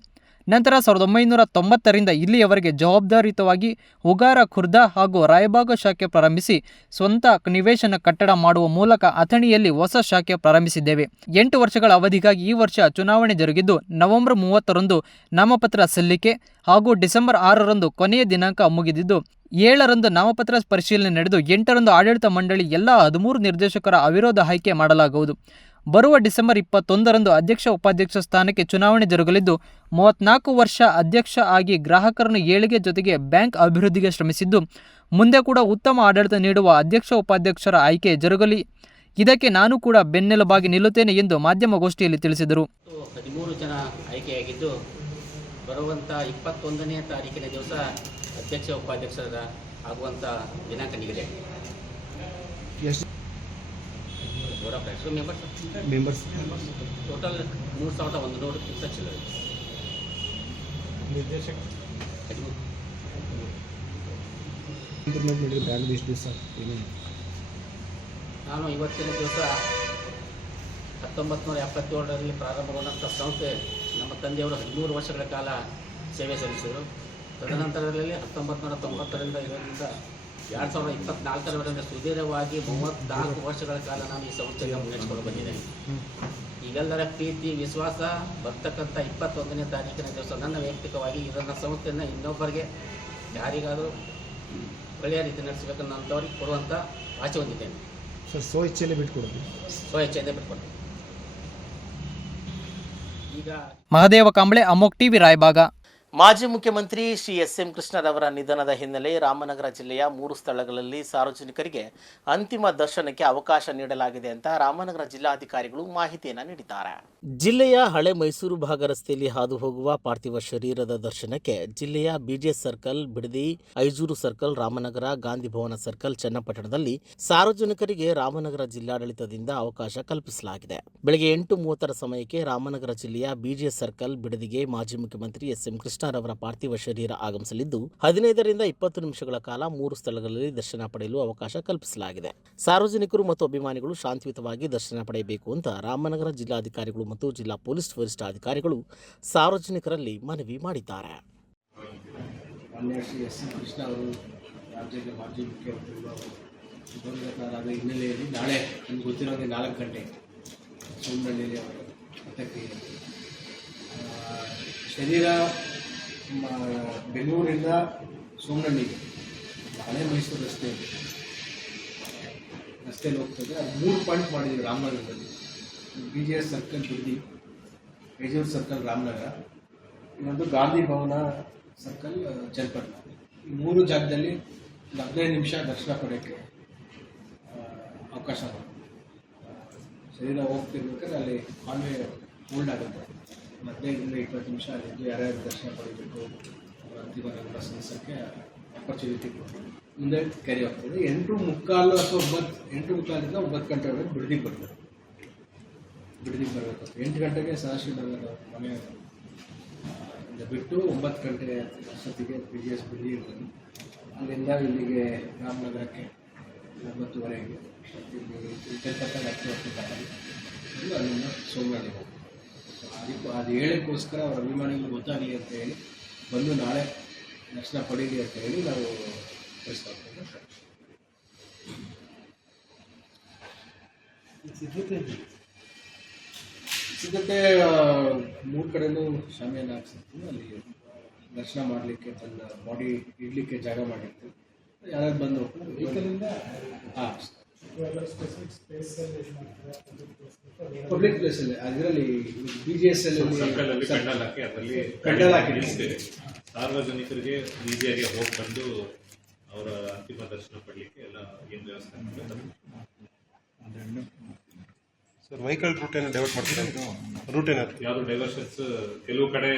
ನಂತರ ಸಾವಿರದ ಒಂಬೈನೂರ ತೊಂಬತ್ತರಿಂದ ಇಲ್ಲಿಯವರೆಗೆ ಜವಾಬ್ದಾರಿಯುತವಾಗಿ ಉಗಾರ ಖುರ್ದಾ ಹಾಗೂ ರಾಯಬಾಗ ಶಾಖೆ ಪ್ರಾರಂಭಿಸಿ ಸ್ವಂತ ನಿವೇಶನ ಕಟ್ಟಡ ಮಾಡುವ ಮೂಲಕ ಅಥಣಿಯಲ್ಲಿ ಹೊಸ ಶಾಖೆ ಪ್ರಾರಂಭಿಸಿದ್ದೇವೆ. ಎಂಟು ವರ್ಷಗಳ ಅವಧಿಗಾಗಿ ಈ ವರ್ಷ ಚುನಾವಣೆ ಜರುಗಿದ್ದು ನವೆಂಬರ್ ಮೂವತ್ತರಂದು ನಾಮಪತ್ರ ಸಲ್ಲಿಕೆ ಹಾಗೂ ಡಿಸೆಂಬರ್ ಆರರಂದು ಕೊನೆಯ ದಿನಾಂಕ ಮುಗಿದಿದ್ದು, ಏಳರಂದು ನಾಮಪತ್ರ ಪರಿಶೀಲನೆ ನಡೆದು ಎಂಟರಂದು ಆಡಳಿತ ಮಂಡಳಿ ಎಲ್ಲ ಹದಿಮೂರು ನಿರ್ದೇಶಕರ ಅವಿರೋಧ ಆಯ್ಕೆ ಮಾಡಲಾಗುವುದು. ಬರುವ ಡಿಸೆಂಬರ್ ಇಪ್ಪತ್ತೊಂದರಂದು ಅಧ್ಯಕ್ಷ ಉಪಾಧ್ಯಕ್ಷ ಸ್ಥಾನಕ್ಕೆ ಚುನಾವಣೆ ಜರುಗಲಿದ್ದು ಮೂವತ್ನಾಲ್ಕು ವರ್ಷ ಅಧ್ಯಕ್ಷ ಆಗಿ ಗ್ರಾಹಕರನ್ನು ಏಳಿಗೆ ಜೊತೆಗೆ ಬ್ಯಾಂಕ್ ಅಭಿವೃದ್ಧಿಗೆ ಶ್ರಮಿಸಿದ್ದು ಮುಂದೆ ಕೂಡ ಉತ್ತಮ ಆಡಳಿತ ನೀಡುವ ಅಧ್ಯಕ್ಷ ಉಪಾಧ್ಯಕ್ಷರ ಆಯ್ಕೆ ಜರುಗಲಿ. ಇದಕ್ಕೆ ನಾನು ಕೂಡ ಬೆನ್ನೆಲುಬಾಗಿ ನಿಲ್ಲುತ್ತೇನೆ ಎಂದು ಮಾಧ್ಯಮಗೋಷ್ಠಿಯಲ್ಲಿ ತಿಳಿಸಿದರು. ಹದಿಮೂರು ಜನ ಆಯ್ಕೆಯಾಗಿದ್ದು ಬರುವಂಥ ಇಪ್ಪತ್ತೊಂದನೇ ತಾರೀಕಿನ ದಿವಸ ಅಧ್ಯಕ್ಷ ಉಪಾಧ್ಯಕ್ಷರ ಆಗುವಂಥ ದಿನಾಂಕ ನಿಗದಿ board of director members members total ಮೂರು ಸಾವಿರದ ಒಂದು ನೂರು ಇನ್ಸ್ಟ್ರಕ್ಷನ್ ನಿರ್ದೇಶಕ. ಹದಿಮೂರು ನಾನು ಇವತ್ತಿನ ದಿವಸ ಹತ್ತೊಂಬತ್ತು ನೂರ ಎಪ್ಪತ್ತೇಳರಲ್ಲಿ ಪ್ರಾರಂಭಗೊಂಡಂಥ ಸಂಸ್ಥೆ ನಮ್ಮ ತಂದೆಯವರು ಹದಿಮೂರು ವರ್ಷಗಳ ಕಾಲ ಸೇವೆ ಸಲ್ಲಿಸಿದರು. ತದನಂತರದಲ್ಲಿ ಹತ್ತೊಂಬತ್ತು ನೂರ ತೊಂಬತ್ತರಿಂದ ಇದರಿಂದ ಎರಡು ಸಾವಿರದ ಇಪ್ಪತ್ನಾಲ್ಕರವರೆಗೆ ಸುದೀರ್ಘವಾಗಿ ಮೂವತ್ನಾಲ್ಕು ವರ್ಷಗಳ ಕಾಲ ನಾನು ಈ ಸೌಚ್ಛ ಮುನ್ನಡೆಸಿಕೊಂಡು ಬಂದಿದ್ದೇನೆ. ಈಗೆಲ್ಲರ ಪ್ರೀತಿ ವಿಶ್ವಾಸ ಬರ್ತಕ್ಕಂಥ ಇಪ್ಪತ್ತೊಂದನೇ ತಾರೀಕಿನ ದಿವಸ ನನ್ನ ವೈಯಕ್ತಿಕವಾಗಿ ಇದನ್ನು ಸಂಸ್ಥೆಯನ್ನು ಇನ್ನೊಬ್ಬರಿಗೆ ಯಾರಿಗಾದರೂ ಒಳ್ಳೆಯ ರೀತಿ ನಡೆಸಬೇಕನ್ನೋಂಥವ್ರಿಗೆ ಕೊಡುವಂಥ ಆಸೆ ಹೊಂದಿದ್ದೇನೆ. ಸರ್ ಸ್ವ ಇಚ್ಛೆಯಲ್ಲೇ ಬಿಟ್ಕೊಡೋದು. ಸ್ವ ಇಚ್ಛೆಯಲ್ಲೇ ಬಿಟ್ಕೊಡ್ತೀನಿ ಈಗ ಮಹದೇವ ಕಾಂಬಳೆ ಅಮೋಕ್ ಟಿವಿ ರಾಯಬಾಗ. ಮಾಜಿ ಮುಖ್ಯಮಂತ್ರಿ ಶ್ರೀ ಎಸ್ ಎಂ ಕೃಷ್ಣರವರ ನಿಧನದ ಹಿನ್ನೆಲೆ ರಾಮನಗರ ಜಿಲ್ಲೆಯ ಮೂರು ಸ್ಥಳಗಳಲ್ಲಿ ಸಾರ್ವಜನಿಕರಿಗೆ ಅಂತಿಮ ದರ್ಶನಕ್ಕೆ ಅವಕಾಶ ನೀಡಲಾಗಿದೆ ಅಂತ ರಾಮನಗರ ಜಿಲ್ಲಾಧಿಕಾರಿಗಳು ಮಾಹಿತಿಯನ್ನು ನೀಡಿದ್ದಾರೆ. ಜಿಲ್ಲೆಯ ಹಳೆ ಮೈಸೂರು ಭಾಗ ರಸ್ತೆಯಲ್ಲಿ ಹಾದು ಹೋಗುವ ಪಾರ್ಥಿವ ಶರೀರದ ದರ್ಶನಕ್ಕೆ ಜಿಲ್ಲೆಯ BJ circle, Bidadi, Aijur circle, Ramanagara, Gandhi Bhavan circle, ಚನ್ನಪಟ್ಟಣದಲ್ಲಿ ಸಾರ್ವಜನಿಕರಿಗೆ ರಾಮನಗರ ಜಿಲ್ಲಾಡಳಿತದಿಂದ ಅವಕಾಶ ಕಲ್ಪಿಸಲಾಗಿದೆ. ಬೆಳಗ್ಗೆ ಎಂಟು ಮೂವತ್ತರ ಸಮಯಕ್ಕೆ ರಾಮನಗರ ಜಿಲ್ಲೆಯ ಬಿಜೆ ಸರ್ಕಲ್, ಬಿಡದಿಗೆ ಮಾಜಿ ಮುಖ್ಯಮಂತ್ರಿ ಎಸ್ ಎಂ ಕೃಷ್ಣ ಕೃಷ್ಣರವರ ಪಾರ್ಥಿವ ಶರೀರ ಆಗಮಿಸಲಿದ್ದು, ಹದಿನೈದರಿಂದ ಇಪ್ಪತ್ತು ನಿಮಿಷಗಳ ಕಾಲ ಮೂರು ಸ್ಥಳಗಳಲ್ಲಿ ದರ್ಶನ ಪಡೆಯಲು ಅವಕಾಶ ಕಲ್ಪಿಸಲಾಗಿದೆ. ಸಾರ್ವಜನಿಕರು ಮತ್ತು ಅಭಿಮಾನಿಗಳು ಶಾಂತಿಯುತವಾಗಿ ದರ್ಶನ ಪಡೆಯಬೇಕು ಅಂತ ರಾಮನಗರ ಜಿಲ್ಲಾಧಿಕಾರಿಗಳು ಮತ್ತು ಜಿಲ್ಲಾ ಪೊಲೀಸ್ ವರಿಷ್ಠ ಅಧಿಕಾರಿಗಳು ಸಾರ್ವಜನಿಕರಲ್ಲಿ ಮನವಿ ಮಾಡಿದ್ದಾರೆ. ಅವರು ಅವರು ಅವರ ಶರೀರ ಬೆಂಗಳೂರಿಂದ ಸೋಮನಹಳ್ಳಿಗೆ. ಹಳೆ ಮೈಸೂರು ರಸ್ತೆ. ಇದೆ ರಸ್ತೆಯಲ್ಲಿ ಹೋಗ್ತದೆ. ಅದು ಮೂರು ಪಾಯಿಂಟ್ ಮಾಡಿದ್ದೀವಿ ರಾಮನಗರದಲ್ಲಿ. B G S circle Bidadi. Bejur circle Ramanagara. ಇನ್ನೊಂದು ಗಾಂಧಿ ಭವನ ಸರ್ಕಲ್ ಜಲ್ಪಟ್ಟ ಈ ಮೂರು ಜಾಗದಲ್ಲಿ ಒಂದು ಹದಿನೈದು ನಿಮಿಷ ದರ್ಶನ ಪಡೆಯೋಕ್ಕೆ ಅವಕಾಶ ಮಾಡಿ ಶರೀರ ಹೋಗ್ತಿರ್ಬೇಕಾದ್ರೆ ಅಲ್ಲಿ ಕಾನ್ವೆ ಹೋಲ್ಡ್ ಆಗುತ್ತೆ. ಹದಿನೈದರಿಂದ ಇಪ್ಪತ್ತು ನಿಮಿಷ ಅಲ್ಲಿದ್ದು ಯಾರ್ಯಾರು ದರ್ಶನ ಪಡಿಬೇಕು ಅಂತಿಮ ಪ್ರಸಂಗಕ್ಕೆ ಆಪರ್ಚುನಿಟಿ ಕೊಡ್ತೀವಿ ಮುಂದೆ ಕ್ಯಾರಿ ಆಗ್ತದೆ ಎಂಟು ಮುಕ್ಕಾಲು ಅಥವಾ ಒಂಬತ್ತು, ಎಂಟು ಮುಕ್ಕಾಲಿಂದ ಒಂಬತ್ತು ಗಂಟೆವರೆಗೆ ಬಿಡದಿಗೆ ಬರ್ತದೆ. ಬಿಡದಿಗೆ ಬರಬೇಕು. ಎಂಟು ಗಂಟೆಗೆ ಸದಾಶಿವ ನಗರ ಮನೆ ಬಿಟ್ಟು ಒಂಬತ್ತು ಗಂಟೆ ಅಷ್ಟೊತ್ತಿಗೆ ಪಿ ಜಿ ಎಸ್ ಬಿಡಿ ಇರ್ತದೆ ಅಲ್ಲಿಂದ ಇಲ್ಲಿಗೆ ರಾಮನಗರಕ್ಕೆ ಒಂಬತ್ತುವರೆಗೆ. ಇಲ್ಲಿ ಬಂದು ಅಲ್ಲಿಂದ ಸೋಮವಾರ ಹೋಗ್ತೀವಿ ಅದಕ್ಕೂ ಅದು ಹೇಳೋಕ್ಕೋಸ್ಕರ ಅವ್ರ ಅಭಿಮಾನಿಗಳು ಗೊತ್ತಾಗಲಿ ಅಂತ ಹೇಳಿ ಬಂದು ನಾಳೆ ದರ್ಶನ ಪಡೀಲಿ ಅಂತ ಹೇಳಿ ನಾವು ಹೋಗ್ತೀವಿ ಸಿದ್ಧತೆ ಮೂರು ಕಡೆನೂ ಶಾಮಿಯನ್ನು ಹಾಕ್ಸಿರ್ತೀವಿ. ಅಲ್ಲಿ ದರ್ಶನ ಮಾಡಲಿಕ್ಕೆ ತನ್ನ ಬಾಡಿ ಇಡಲಿಕ್ಕೆ ಜಾಗ ಮಾಡಿರ್ತೀವಿ. ಯಾರಾದ್ರು ಬಂದು ಹಾಂ ಪಬ್ಲಿಕ್ ಪ್ಲೇಸಲ್ಲಿ ಅದರಲ್ಲಿ ಬಿ ಜಿ ಎಸ್ ಅಲ್ಲಿ ಪೆಂಡಲ್ ಹಾಕಿ ಅದರಲ್ಲಿ ಪೆಂಡಲ್ ಹಾಕಿದ್ದೀವಿ. ನಿಲ್ಲಿಸ್ತೇವೆ ಸಾರ್ವಜನಿಕರಿಗೆ ಈಸಿಯಾಗಿ ಹೋಗಿ ಬಂದು ಅವರ ಅಂತಿಮ ದರ್ಶನ ಪಡಲಿಕ್ಕೆ ಎಲ್ಲ ಏನು ವ್ಯವಸ್ಥೆ ಸರ್ ವೆಹಿಕಲ್ ರೂಟ್ ಏನು ಡೈವರ್ಟ್ ಮಾಡ್ತೀರಾ? ರೂಟ್ ಏನಾದ್ರು? ಯಾವ್ದು ಡೈವರ್ಷನ್ಸ್ ಕೆಲವು ಕಡೆ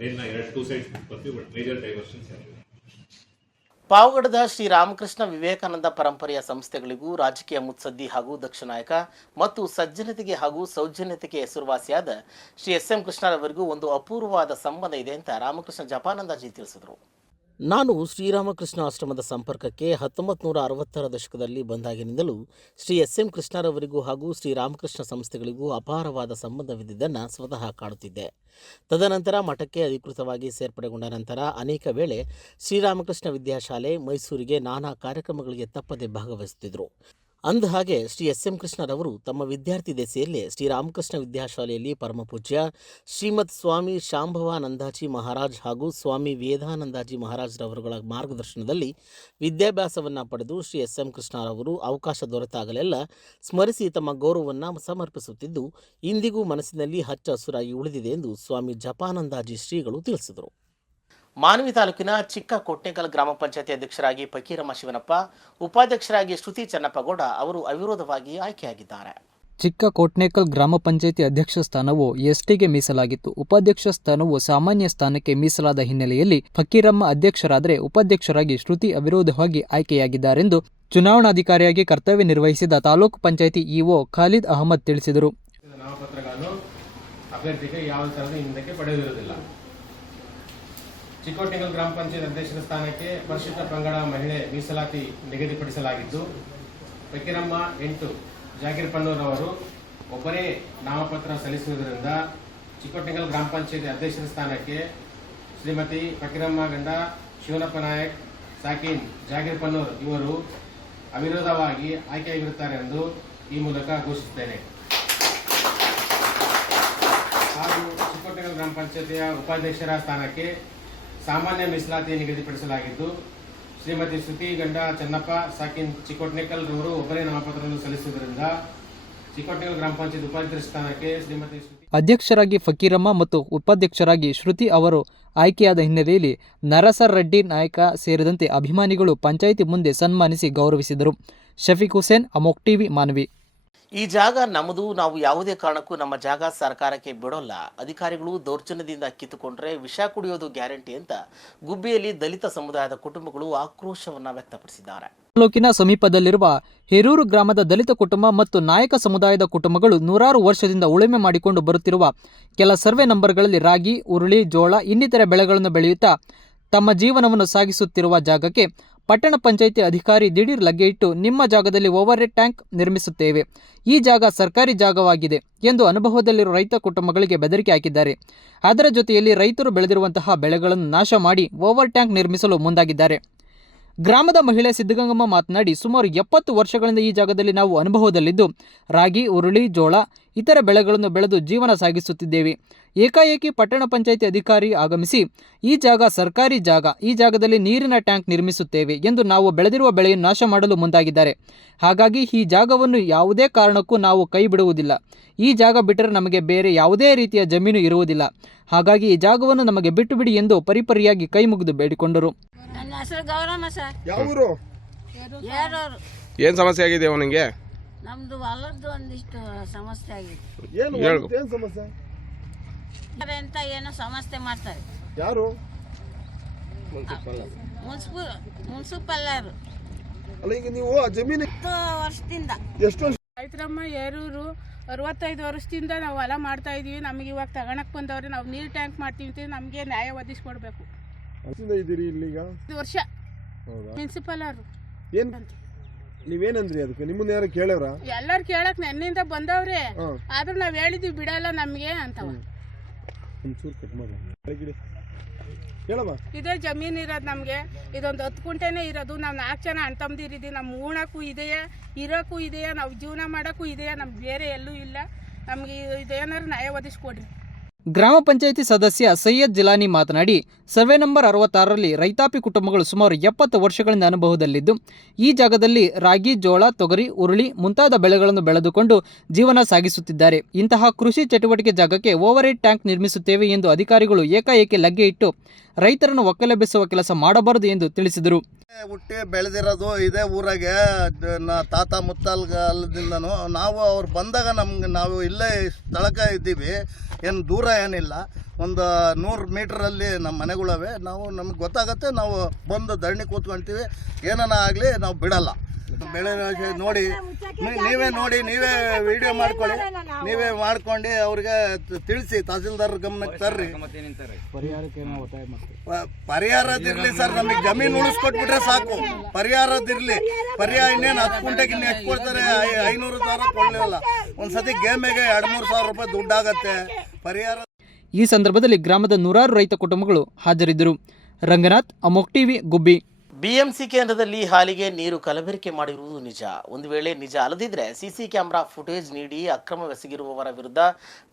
ಲೇನ್ನ ಎರಡು ಟೂ ಸೈಡ್ ಬರ್ತೀವಿ ಬಟ್ ಮೇಜರ್ ಡೈವರ್ಷನ್ಸ್ ಯಾರು ಪಾವಗಡದ ಶ್ರೀ ರಾಮಕೃಷ್ಣ ವಿವೇಕಾನಂದ ಪರಂಪರೆಯ ಸಂಸ್ಥೆಗಳಿಗೂ ರಾಜಕೀಯ ಮುತ್ಸದ್ದಿ ಹಾಗೂ ದಕ್ಷ ನಾಯಕ ಮತ್ತು ಸಜ್ಜನತೆಗೆ ಹಾಗೂ ಸೌಜನ್ಯತೆಗೆ ಹೆಸರುವಾಸಿಯಾದ ಶ್ರೀ ಎಸ್ ಎಂ ಕೃಷ್ಣರವರಿಗೂ ಒಂದು ಅಪೂರ್ವವಾದ ಸಂಬಂಧ ಇದೆ ಅಂತ ರಾಮಕೃಷ್ಣ ಜಪಾನಂದಾಜಿ ತಿಳಿಸಿದರು. ನಾನು ಶ್ರೀರಾಮಕೃಷ್ಣ ಆಶ್ರಮದ ಸಂಪರ್ಕಕ್ಕೆ ಹತ್ತೊಂಬತ್ತು ನೂರ ಅರವತ್ತರ ದಶಕದಲ್ಲಿ ಬಂದಾಗಿನಿಂದಲೂ ಶ್ರೀ ಎಸ್ ಎಂ ಕೃಷ್ಣರವರಿಗೂ ಹಾಗೂ ಶ್ರೀರಾಮಕೃಷ್ಣ ಸಂಸ್ಥೆಗಳಿಗೂ ಅಪಾರವಾದ ಸಂಬಂಧವಿದ್ದುದನ್ನು ಸ್ವತಃ ಕಾಣುತ್ತಿದ್ದೆ ತದನಂತರ ಮಠಕ್ಕೆ ಅಧಿಕೃತವಾಗಿ ಸೇರ್ಪಡೆಗೊಂಡ ನಂತರ ಅನೇಕ ವೇಳೆ ಶ್ರೀರಾಮಕೃಷ್ಣ ವಿದ್ಯಾಶಾಲೆ ಮೈಸೂರಿಗೆ ನಾನಾ ಕಾರ್ಯಕ್ರಮಗಳಿಗೆ ತಪ್ಪದೆ ಭಾಗವಹಿಸುತ್ತಿದ್ದರು ಅಂದಹಾಗೆ ಶ್ರೀ ಎಸ್ ಎಂ ಕೃಷ್ಣರವರು ತಮ್ಮ ವಿದ್ಯಾರ್ಥಿ ದೆಸೆಯಲ್ಲೇ ಶ್ರೀರಾಮಕೃಷ್ಣ ವಿದ್ಯಾಶಾಲೆಯಲ್ಲಿ ಪರಮಪೂಜ್ಯ ಶ್ರೀಮದ್ ಸ್ವಾಮಿ ಶಾಂಭವಾನಂದಾಜಿ ಮಹಾರಾಜ್ ಹಾಗೂ ಸ್ವಾಮಿ ವೇದಾನಂದಾಜಿ ಮಹಾರಾಜ್ರವರುಗಳ ಮಾರ್ಗದರ್ಶನದಲ್ಲಿ ವಿದ್ಯಾಭ್ಯಾಸವನ್ನು ಪಡೆದು ಶ್ರೀ ಎಸ್ ಎಂ ಕೃಷ್ಣರವರು ಅವಕಾಶ ದೊರೆತಾಗಲೆಲ್ಲ ಸ್ಮರಿಸಿ ತಮ್ಮ ಗೌರವವನ್ನು ಸಮರ್ಪಿಸುತ್ತಿದ್ದು ಇಂದಿಗೂ ಮನಸ್ಸಿನಲ್ಲಿ ಹಚ್ಚ ಹಸುರಾಗಿ ಉಳಿದಿದೆ ಎಂದು ಸ್ವಾಮಿ ಜಪಾನಂದಾಜಿ ಶ್ರೀಗಳು ತಿಳಿಸಿದರು. ಮಾನವಿ ತಾಲೂಕಿನ ಚಿಕ್ಕ ಕೊಟ್ನೇಕಲ್ ಗ್ರಾಮ ಪಂಚಾಯತಿ ಅಧ್ಯಕ್ಷರಾಗಿ ಫಕೀರಮ್ಮ ಶಿವನಪ್ಪ ಉಪಾಧ್ಯಕ್ಷರಾಗಿ ಶ್ರುತಿ ಚನ್ನಪ್ಪಗೌಡ ಅವರು ಅವಿರೋಧವಾಗಿ ಆಯ್ಕೆಯಾಗಿದ್ದಾರೆ. ಚಿಕ್ಕ ಕೋಟ್ನೇಕಲ್ ಗ್ರಾಮ ಪಂಚಾಯಿತಿ ಅಧ್ಯಕ್ಷ ಸ್ಥಾನವು ಎಸ್ಟಿಗೆ ಮೀಸಲಾಗಿತ್ತು. ಉಪಾಧ್ಯಕ್ಷ ಸ್ಥಾನವು ಸಾಮಾನ್ಯ ಸ್ಥಾನಕ್ಕೆ ಮೀಸಲಾದ ಹಿನ್ನೆಲೆಯಲ್ಲಿ ಫಕೀರಮ್ಮ ಅಧ್ಯಕ್ಷರಾದರೆ ಉಪಾಧ್ಯಕ್ಷರಾಗಿ ಶ್ರುತಿ ಅವಿರೋಧವಾಗಿ ಆಯ್ಕೆಯಾಗಿದ್ದಾರೆಂದು ಚುನಾವಣಾಧಿಕಾರಿಯಾಗಿ ಕರ್ತವ್ಯ ನಿರ್ವಹಿಸಿದ ತಾಲೂಕು ಪಂಚಾಯಿತಿ ಇಒ ಖಾಲಿದ್ ಅಹಮದ್ ತಿಳಿಸಿದರು. ಚಿಕ್ಕೋಟಿಗಲ್ ಗ್ರಾಮ ಪಂಚಾಯತ್ ಅಧ್ಯಕ್ಷರ ಸ್ಥಾನಕ್ಕೆ ಪರಿಶಿಷ್ಟ ಪಂಗಡ ಮಹಿಳೆ ಮೀಸಲಾತಿ ನಿಗದಿಪಡಿಸಲಾಗಿದ್ದು ಫಕೀರಮ್ಮ ಎಂಟು ಜಾಗೀರ್ ಪನ್ನೂರ್ ಅವರು ಒಬ್ಬರೇ ನಾಮಪತ್ರ ಸಲ್ಲಿಸುವುದರಿಂದ ಚಿಕ್ಕೋಟಿಗಲ್ ಗ್ರಾಮ ಪಂಚಾಯತ್ ಅಧ್ಯಕ್ಷರ ಸ್ಥಾನಕ್ಕೆ ಶ್ರೀಮತಿ ಫಕೀರಮ್ಮ ಗಂಡ ಶಿವನಪ್ಪ ನಾಯಕ್, ಸಾಕೀನ್ ಜಾಗೀರ್ ಪನ್ನೂರ್ ಇವರು ಅವಿರೋಧವಾಗಿ ಆಯ್ಕೆಯಾಗಿರುತ್ತಾರೆ ಎಂದು ಈ ಮೂಲಕ ಘೋಷಿಸುತ್ತೇನೆ. ಹಾಗೂ ಚಿಕ್ಕೋಟೆಗಲ್ ಗ್ರಾಮ ಪಂಚಾಯತಿಯ ಉಪಾಧ್ಯಕ್ಷರ ಸ್ಥಾನಕ್ಕೆ ಸಾಮಾನ್ಯ ಮೀಸಲಾತಿ ನಿಗದಿಪಡಿಸಲಾಗಿದ್ದು, ಶ್ರೀಮತಿ ಶ್ರುತಿ ಗಂಡ ಚೆನ್ನಪ್ಪ, ಸಾಕಿನ್ ಚಿಕ್ಕೋಟ್ನೇಕಲ್ ರವರು ಒಬ್ಬರೇ ನಾಮಪತ್ರವನ್ನು ಸಲ್ಲಿಸಿದ್ರಿಂದ ಚಿಕ್ಕೋಟ್ನೇಕಲ್ ಗ್ರಾಮ ಪಂಚಾಯತ್ ಉಪಾಧ್ಯಕ್ಷ ಸ್ಥಾನಕ್ಕೆ ಶ್ರೀಮತಿ ಅಧ್ಯಕ್ಷರಾಗಿ ಫಕೀರಮ್ಮ ಮತ್ತು ಉಪಾಧ್ಯಕ್ಷರಾಗಿ ಶ್ರುತಿ ಅವರು ಆಯ್ಕೆಯಾದ ಹಿನ್ನೆಲೆಯಲ್ಲಿ ನರಸರ್ ರೆಡ್ಡಿ ನಾಯಕ ಸೇರಿದಂತೆ ಅಭಿಮಾನಿಗಳು ಪಂಚಾಯಿತಿ ಮುಂದೆ ಸನ್ಮಾನಿಸಿ ಗೌರವಿಸಿದರು. ಶಫೀಕ್ ಹುಸೇನ್, ಅಮೋಕ್ ಟಿವಿ, ಮಾನವಿ. ಈ ಜಾಗ ನಮ್ಮದು ನಾವು ಯಾವುದೇ ಕಾರಣಕ್ಕೂ ನಮ್ಮ ಜಾಗ ಸರ್ಕಾರಕ್ಕೆ ಬಿಡೋಲ್ಲ. ಅಧಿಕಾರಿಗಳು ದೌರ್ಜನ್ಯದಿಂದ ಕಿತ್ತುಕೊಂಡ್ರೆ ವಿಷ ಕುಡಿಯೋದು ಗ್ಯಾರಂಟಿ ಅಂತ ಗುಬ್ಬಿಯಲ್ಲಿ ದಲಿತ ಸಮುದಾಯದ ಕುಟುಂಬಗಳು ಆಕ್ರೋಶವನ್ನ ವ್ಯಕ್ತಪಡಿಸಿದ್ದಾರೆ. ತಾಲೂಕಿನ ಸಮೀಪದಲ್ಲಿರುವ ಹೇರೂರು ಗ್ರಾಮದ ದಲಿತ ಕುಟುಂಬ ಮತ್ತು ನಾಯಕ ಸಮುದಾಯದ ಕುಟುಂಬಗಳು ನೂರಾರು ವರ್ಷದಿಂದ ಉಳುಮೆ ಮಾಡಿಕೊಂಡು ಬರುತ್ತಿರುವ ಕೆಲ ಸರ್ವೆ ನಂಬರ್ಗಳಲ್ಲಿ ರಾಗಿ, ಉರುಳಿ, ಜೋಳ, ಇನ್ನಿತರ ಬೆಳೆಗಳನ್ನು ಬೆಳೆಯುತ್ತಾ ತಮ್ಮ ಜೀವನವನ್ನು ಸಾಗಿಸುತ್ತಿರುವ ಜಾಗಕ್ಕೆ ಪಟ್ಟಣ ಪಂಚಾಯಿತಿ ಅಧಿಕಾರಿ ದಿಢೀರ್ ಲಗ್ಗೆ ಇಟ್ಟು ನಿಮ್ಮ ಜಾಗದಲ್ಲಿ ಓವರ್ ಹೆಡ್ ಟ್ಯಾಂಕ್ ನಿರ್ಮಿಸುತ್ತೇವೆ. ಈ ಜಾಗ ಸರ್ಕಾರಿ ಜಾಗವಾಗಿದೆ ಎಂದು ಅನುಭವದಲ್ಲಿರುವ ರೈತ ಕುಟುಂಬಗಳಿಗೆ ಬೆದರಿಕೆ ಹಾಕಿದ್ದಾರೆ. ಅದರ ಜೊತೆಯಲ್ಲಿ ರೈತರು ಬೆಳೆದಿರುವಂತಹ ಬೆಳೆಗಳನ್ನು ನಾಶ ಮಾಡಿ ಓವರ್ ಟ್ಯಾಂಕ್ ನಿರ್ಮಿಸಲು ಮುಂದಾಗಿದ್ದಾರೆ. ಗ್ರಾಮದ ಮಹಿಳೆ ಸಿದ್ಧಗಂಗಮ್ಮ ಮಾತನಾಡಿ, ಸುಮಾರು ಎಪ್ಪತ್ತು ವರ್ಷಗಳಿಂದ ಈ ಜಾಗದಲ್ಲಿ ನಾವು ಅನುಭವದಲ್ಲಿದ್ದು, ರಾಗಿ ಉರುಳಿ ಜೋಳ ಇತರ ಬೆಳೆಗಳನ್ನು ಬೆಳೆದು ಜೀವನ ಸಾಗಿಸುತ್ತಿದ್ದೇವೆ. ಏಕಾಏಕಿ ಪಟ್ಟಣ ಪಂಚಾಯಿತಿ ಅಧಿಕಾರಿ ಆಗಮಿಸಿ ಈ ಜಾಗ ಸರ್ಕಾರಿ ಜಾಗ ಈ ಜಾಗದಲ್ಲಿ ನೀರಿನ ಟ್ಯಾಂಕ್ ನಿರ್ಮಿಸುತ್ತೇವೆ ಎಂದು ನಾವು ಬೆಳೆದಿರುವ ಬೆಳೆಯನ್ನು ನಾಶ ಮಾಡಲು ಮುಂದಾಗಿದ್ದಾರೆ. ಹಾಗಾಗಿ ಈ ಜಾಗವನ್ನು ಯಾವುದೇ ಕಾರಣಕ್ಕೂ ನಾವು ಕೈ ಬಿಡುವುದಿಲ್ಲ. ಈ ಜಾಗ ಬಿಟ್ಟರೆ ನಮಗೆ ಬೇರೆ ಯಾವುದೇ ರೀತಿಯ ಜಮೀನು ಇರುವುದಿಲ್ಲ. ಹಾಗಾಗಿ ಈ ಜಾಗವನ್ನು ನಮಗೆ ಬಿಟ್ಟು ಬಿಡಿ ಎಂದು ಪರಿಪರಿಯಾಗಿ ಕೈ ಮುಗಿದು ಬೇಡಿಕೊಂಡರು. ಏನ್ ಸಮಸ್ಯೆ ಆಗಿದೆ ಅವನಿಗೆ ನಮ್ದು ಹೊಲದ್ದು ಒಂದಿಷ್ಟು ಸಮಸ್ಯೆ ಆಗಿದೆ ಏನು ಏನ್ ಸಮಸ್ಯೆ? ಅಂತ ಏನೋ ಸಮಸ್ಯೆ ಮಾಡ್ತಾರೆ. ಯಾರು? ಮುನ್ಸಿಪಲ್. ಅಲ್ಲ ಈಗ ನೀವು ಆ ಜಮೀನು ಹತ್ತು ವರ್ಷದಿಂದ. ಎಷ್ಟು ವರ್ಷ? ರೈತರಮ್ಮ ಏರೂರು ಅರವತ್ತೈದು ವರ್ಷದಿಂದ ನಾವು ಹೊಲ ಮಾಡ್ತಾ ಇದೀವಿ. ನಮಗೆ ಇವಾಗ ತಗೊಳಕ್ ಬಂದವ್ರೆ ನಾವು ನೀರ್ ಟ್ಯಾಂಕ್ ಮಾಡ್ತೀವಿ ಅಂತ ನಮಗೆ ನ್ಯಾಯ ಒದಗಿಸ್ಕೊಡ್ಬೇಕು. ವರ್ಷದಿಂದ ಇದ್ದೀರಿ ಇಲ್ಲಿಗ? ಇದು ವರ್ಷ. ಹೌದಾ? ಮುನ್ಸಿಪಲ್ ಅವರು ಏನ್ ನೀವೇನಂದ್ರಿ ಅದಕ್ಕೆ? ನಿಮ್ಮನ್ನ ಯಾರು ಕೇಳವ್ರ? ಎಲ್ಲರೂ ಕೇಳಕ್ ನನ್ನಿಂದ ಬಂದವ್ರಿ. ಹಾಂ. ಆದ್ರೂ ನಾವ್ ಹೇಳಿದ್ವಿ ಬಿಡಲ್ಲ ನಮ್ಗೆ ಅಂತ ಒಂಚೂರು ಕಟ್ ಮಾಡಿ. ಕೆಳಗಿಡಿ. ಹೇಳಮ್ಮ. ಇದೇ ಜಮೀನ್ ಇರೋದು ನಮ್ಗೆ. ಇದೊಂದು ಹತ್ತು ಕುಂಟೆನೇ ಇರೋದು. ನಾವು ನಾಲ್ಕು ಜನ ಅಣ್ಣ ನಮ್ ನಮ್ಮ ಉಣಕ್ಕೂ ಇದೆಯಾ? ಇರೋಕ್ಕೂ ಇದೆಯಾ? ನಾವು ಜೀವನ ಮಾಡಕ್ಕೂ ಇದೆಯಾ? ನಮ್ಗೆ ಬೇರೆ ಎಲ್ಲೂ ಇಲ್ಲ. ನಮ್ಗೆ ಇದು- ಇದೇನಾದ್ರು ನ್ಯಾಯ ಒದಗಿಸ್ಕೊಡ್ರಿ. ಗ್ರಾಮ ಪಂಚಾಯಿತಿ ಸದಸ್ಯ ಸೈಯದ್ ಜಿಲಾನಿ ಮಾತನಾಡಿ, ಸರ್ವೆ ನಂಬರ್ ಅರವತ್ತಾರರಲ್ಲಿ ರೈತಾಪಿ ಕುಟುಂಬಗಳು ಸುಮಾರು ಎಪ್ಪತ್ತು ವರ್ಷಗಳಿಂದ ಅನುಭವದಲ್ಲಿದ್ದು, ಈ ಜಾಗದಲ್ಲಿ ರಾಗಿ, ಜೋಳ, ತೊಗರಿ, ಉರುಳಿ ಮುಂತಾದ ಬೆಳೆಗಳನ್ನು ಬೆಳೆದುಕೊಂಡು ಜೀವನ ಸಾಗಿಸುತ್ತಿದ್ದಾರೆ. ಇಂತಹ ಕೃಷಿ ಚಟುವಟಿಕೆ ಜಾಗಕ್ಕೆ ಓವರ್ ಟ್ಯಾಂಕ್ ನಿರ್ಮಿಸುತ್ತೇವೆ ಎಂದು ಅಧಿಕಾರಿಗಳು ಏಕಾಏಕಿ ಲಗ್ಗೆ ಇಟ್ಟು, ರೈತರನ್ನು ಒಕ್ಕಲೆಬ್ಬಿಸುವ ಕೆಲಸ ಮಾಡಬಾರದು ಎಂದು ತಿಳಿಸಿದರು. ಹುಟ್ಟಿ ಬೆಳೆದಿರೋದು ಇದೇ ಊರಾಗೆ. ತಾತ ಮುತ್ತಾಲ್ಗಾಲದಿಂದನೂ ನಾವು ಅವ್ರು ಬಂದಾಗ ನಮ್ಗೆ ನಾವು ಇಲ್ಲೇ ಸ್ಥಳಕ್ಕೆ ಇದ್ದೀವಿ. ಏನು ದೂರ ಏನಿಲ್ಲ. ಒಂದು ನೂರು ಮೀಟ್ರಲ್ಲಿ ನಮ್ಮ ಮನೆಗಳವೆ. ನಾವು ನಮ್ಗೆ ಗೊತ್ತಾಗತ್ತೆ ನಾವು ಬಂದು ಧರಣಿ ಕೂತ್ಕೊಂತೀವಿ. ಏನನ ಆಗಲಿ ನಾವು ಬಿಡಲ್ಲ. ಬೆಳೆ ನೋಡಿ ನೀವೇ ನೋಡಿ ನೀವೇ ವಿಡಿಯೋ ಮಾಡ್ಕೊಳ್ಳಿ. ನೀವೇ ಮಾಡ್ಕೊಂಡು ಅವ್ರಿಗೆ ತಿಳಿಸಿ ತಹಸೀಲ್ದಾರ್ ಗಮನಕ್ಕೆ ತರ್ರಿ. ಪರಿಹಾರದಿರ್ಲಿ ಸರ್ ನಮಗೆ ಜಮೀನು ಉಳಿಸ್ಕೊಟ್ಬಿಟ್ರೆ ಸಾಕು. ಪರಿಹಾರದಿರ್ಲಿ. ಪರಿಹಾರ ಇನ್ನೇನು ಹತ್ತು ಗಂಟೆಗೆ ಇನ್ನು ಎಷ್ಟು ಕೊಡ್ತಾರೆ ಐನೂರು ಸಾವಿರ ಕೊಡಲಿಲ್ಲ. ಒಂದ್ಸತಿ ಗೇಮಿಗೆ ಎರಡು ಮೂರು ಸಾವಿರ ರೂಪಾಯಿ ದುಡ್ಡಾಗತ್ತೆ. ಪರಿಹಾರ ಈ ಸಂದರ್ಭದಲ್ಲಿ ಗ್ರಾಮದ ನೂರಾರು ರೈತ ಕುಟುಂಬಗಳು ಹಾಜರಿದ್ದರು. ರಂಗನಾಥ್, ಅಮೋಕ್ ಟಿವಿ, ಗುಬ್ಬಿ. ಬಿಎಂಸಿ ಕೇಂದ್ರದಲ್ಲಿ ಹಾಲಿಗೆ ನೀರು ಕಲಬೆರಕೆ ಮಾಡಿರುವುದು ನಿಜ. ಒಂದು ವೇಳೆ ನಿಜ ಅಲ್ಲದಿದ್ರೆ ಸಿಸಿ ಕ್ಯಾಮೆರಾ ಫುಟೇಜ್ ನೀಡಿ ಅಕ್ರಮವೆಸಗಿರುವವರ ವಿರುದ್ಧ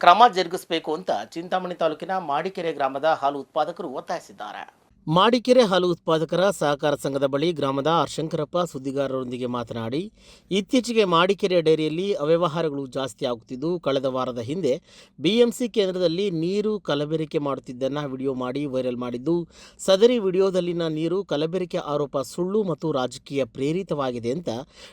ಕ್ರಮ ಜರುಗಿಸಬೇಕು ಅಂತ ಚಿಂತಾಮಣಿ ತಾಲೂಕಿನ ಮಾಡಿಕೆರೆ ಗ್ರಾಮದ ಹಾಲು ಉತ್ಪಾದಕರು ಒತ್ತಾಯಿಸಿದ್ದಾರೆ. ಮಾಡಿಕೆರೆ ಹಾಲು ಉತ್ಪಾದಕರ ಸಹಕಾರ ಸಂಘದ ಬಳಿ ಗ್ರಾಮದ ಆರ್ಶಂಕರಪ್ಪ ಸುದ್ದಿಗಾರರೊಂದಿಗೆ ಮಾತನಾಡಿ, ಇತ್ತೀಚೆಗೆ ಮಾಡಿಕೆರೆ ಡೈರಿಯಲ್ಲಿ ಅವ್ಯವಹಾರಗಳು ಜಾಸ್ತಿ ಆಗುತ್ತಿದ್ದು, ಕಳೆದ ವಾರದ ಹಿಂದೆ ಬಿಎಂಸಿ ಕೇಂದ್ರದಲ್ಲಿ ನೀರು ಕಲಬೆರಕೆ ಮಾಡುತ್ತಿದ್ದನ್ನು ವಿಡಿಯೋ ಮಾಡಿ ವೈರಲ್ ಮಾಡಿದ್ದು, ಸದರಿ ವಿಡಿಯೋದಲ್ಲಿನ ನೀರು ಕಲಬೆರಕೆ ಆರೋಪ ಸುಳ್ಳು ಮತ್ತು ರಾಜಕೀಯ ಪ್ರೇರಿತವಾಗಿದೆ ಅಂತ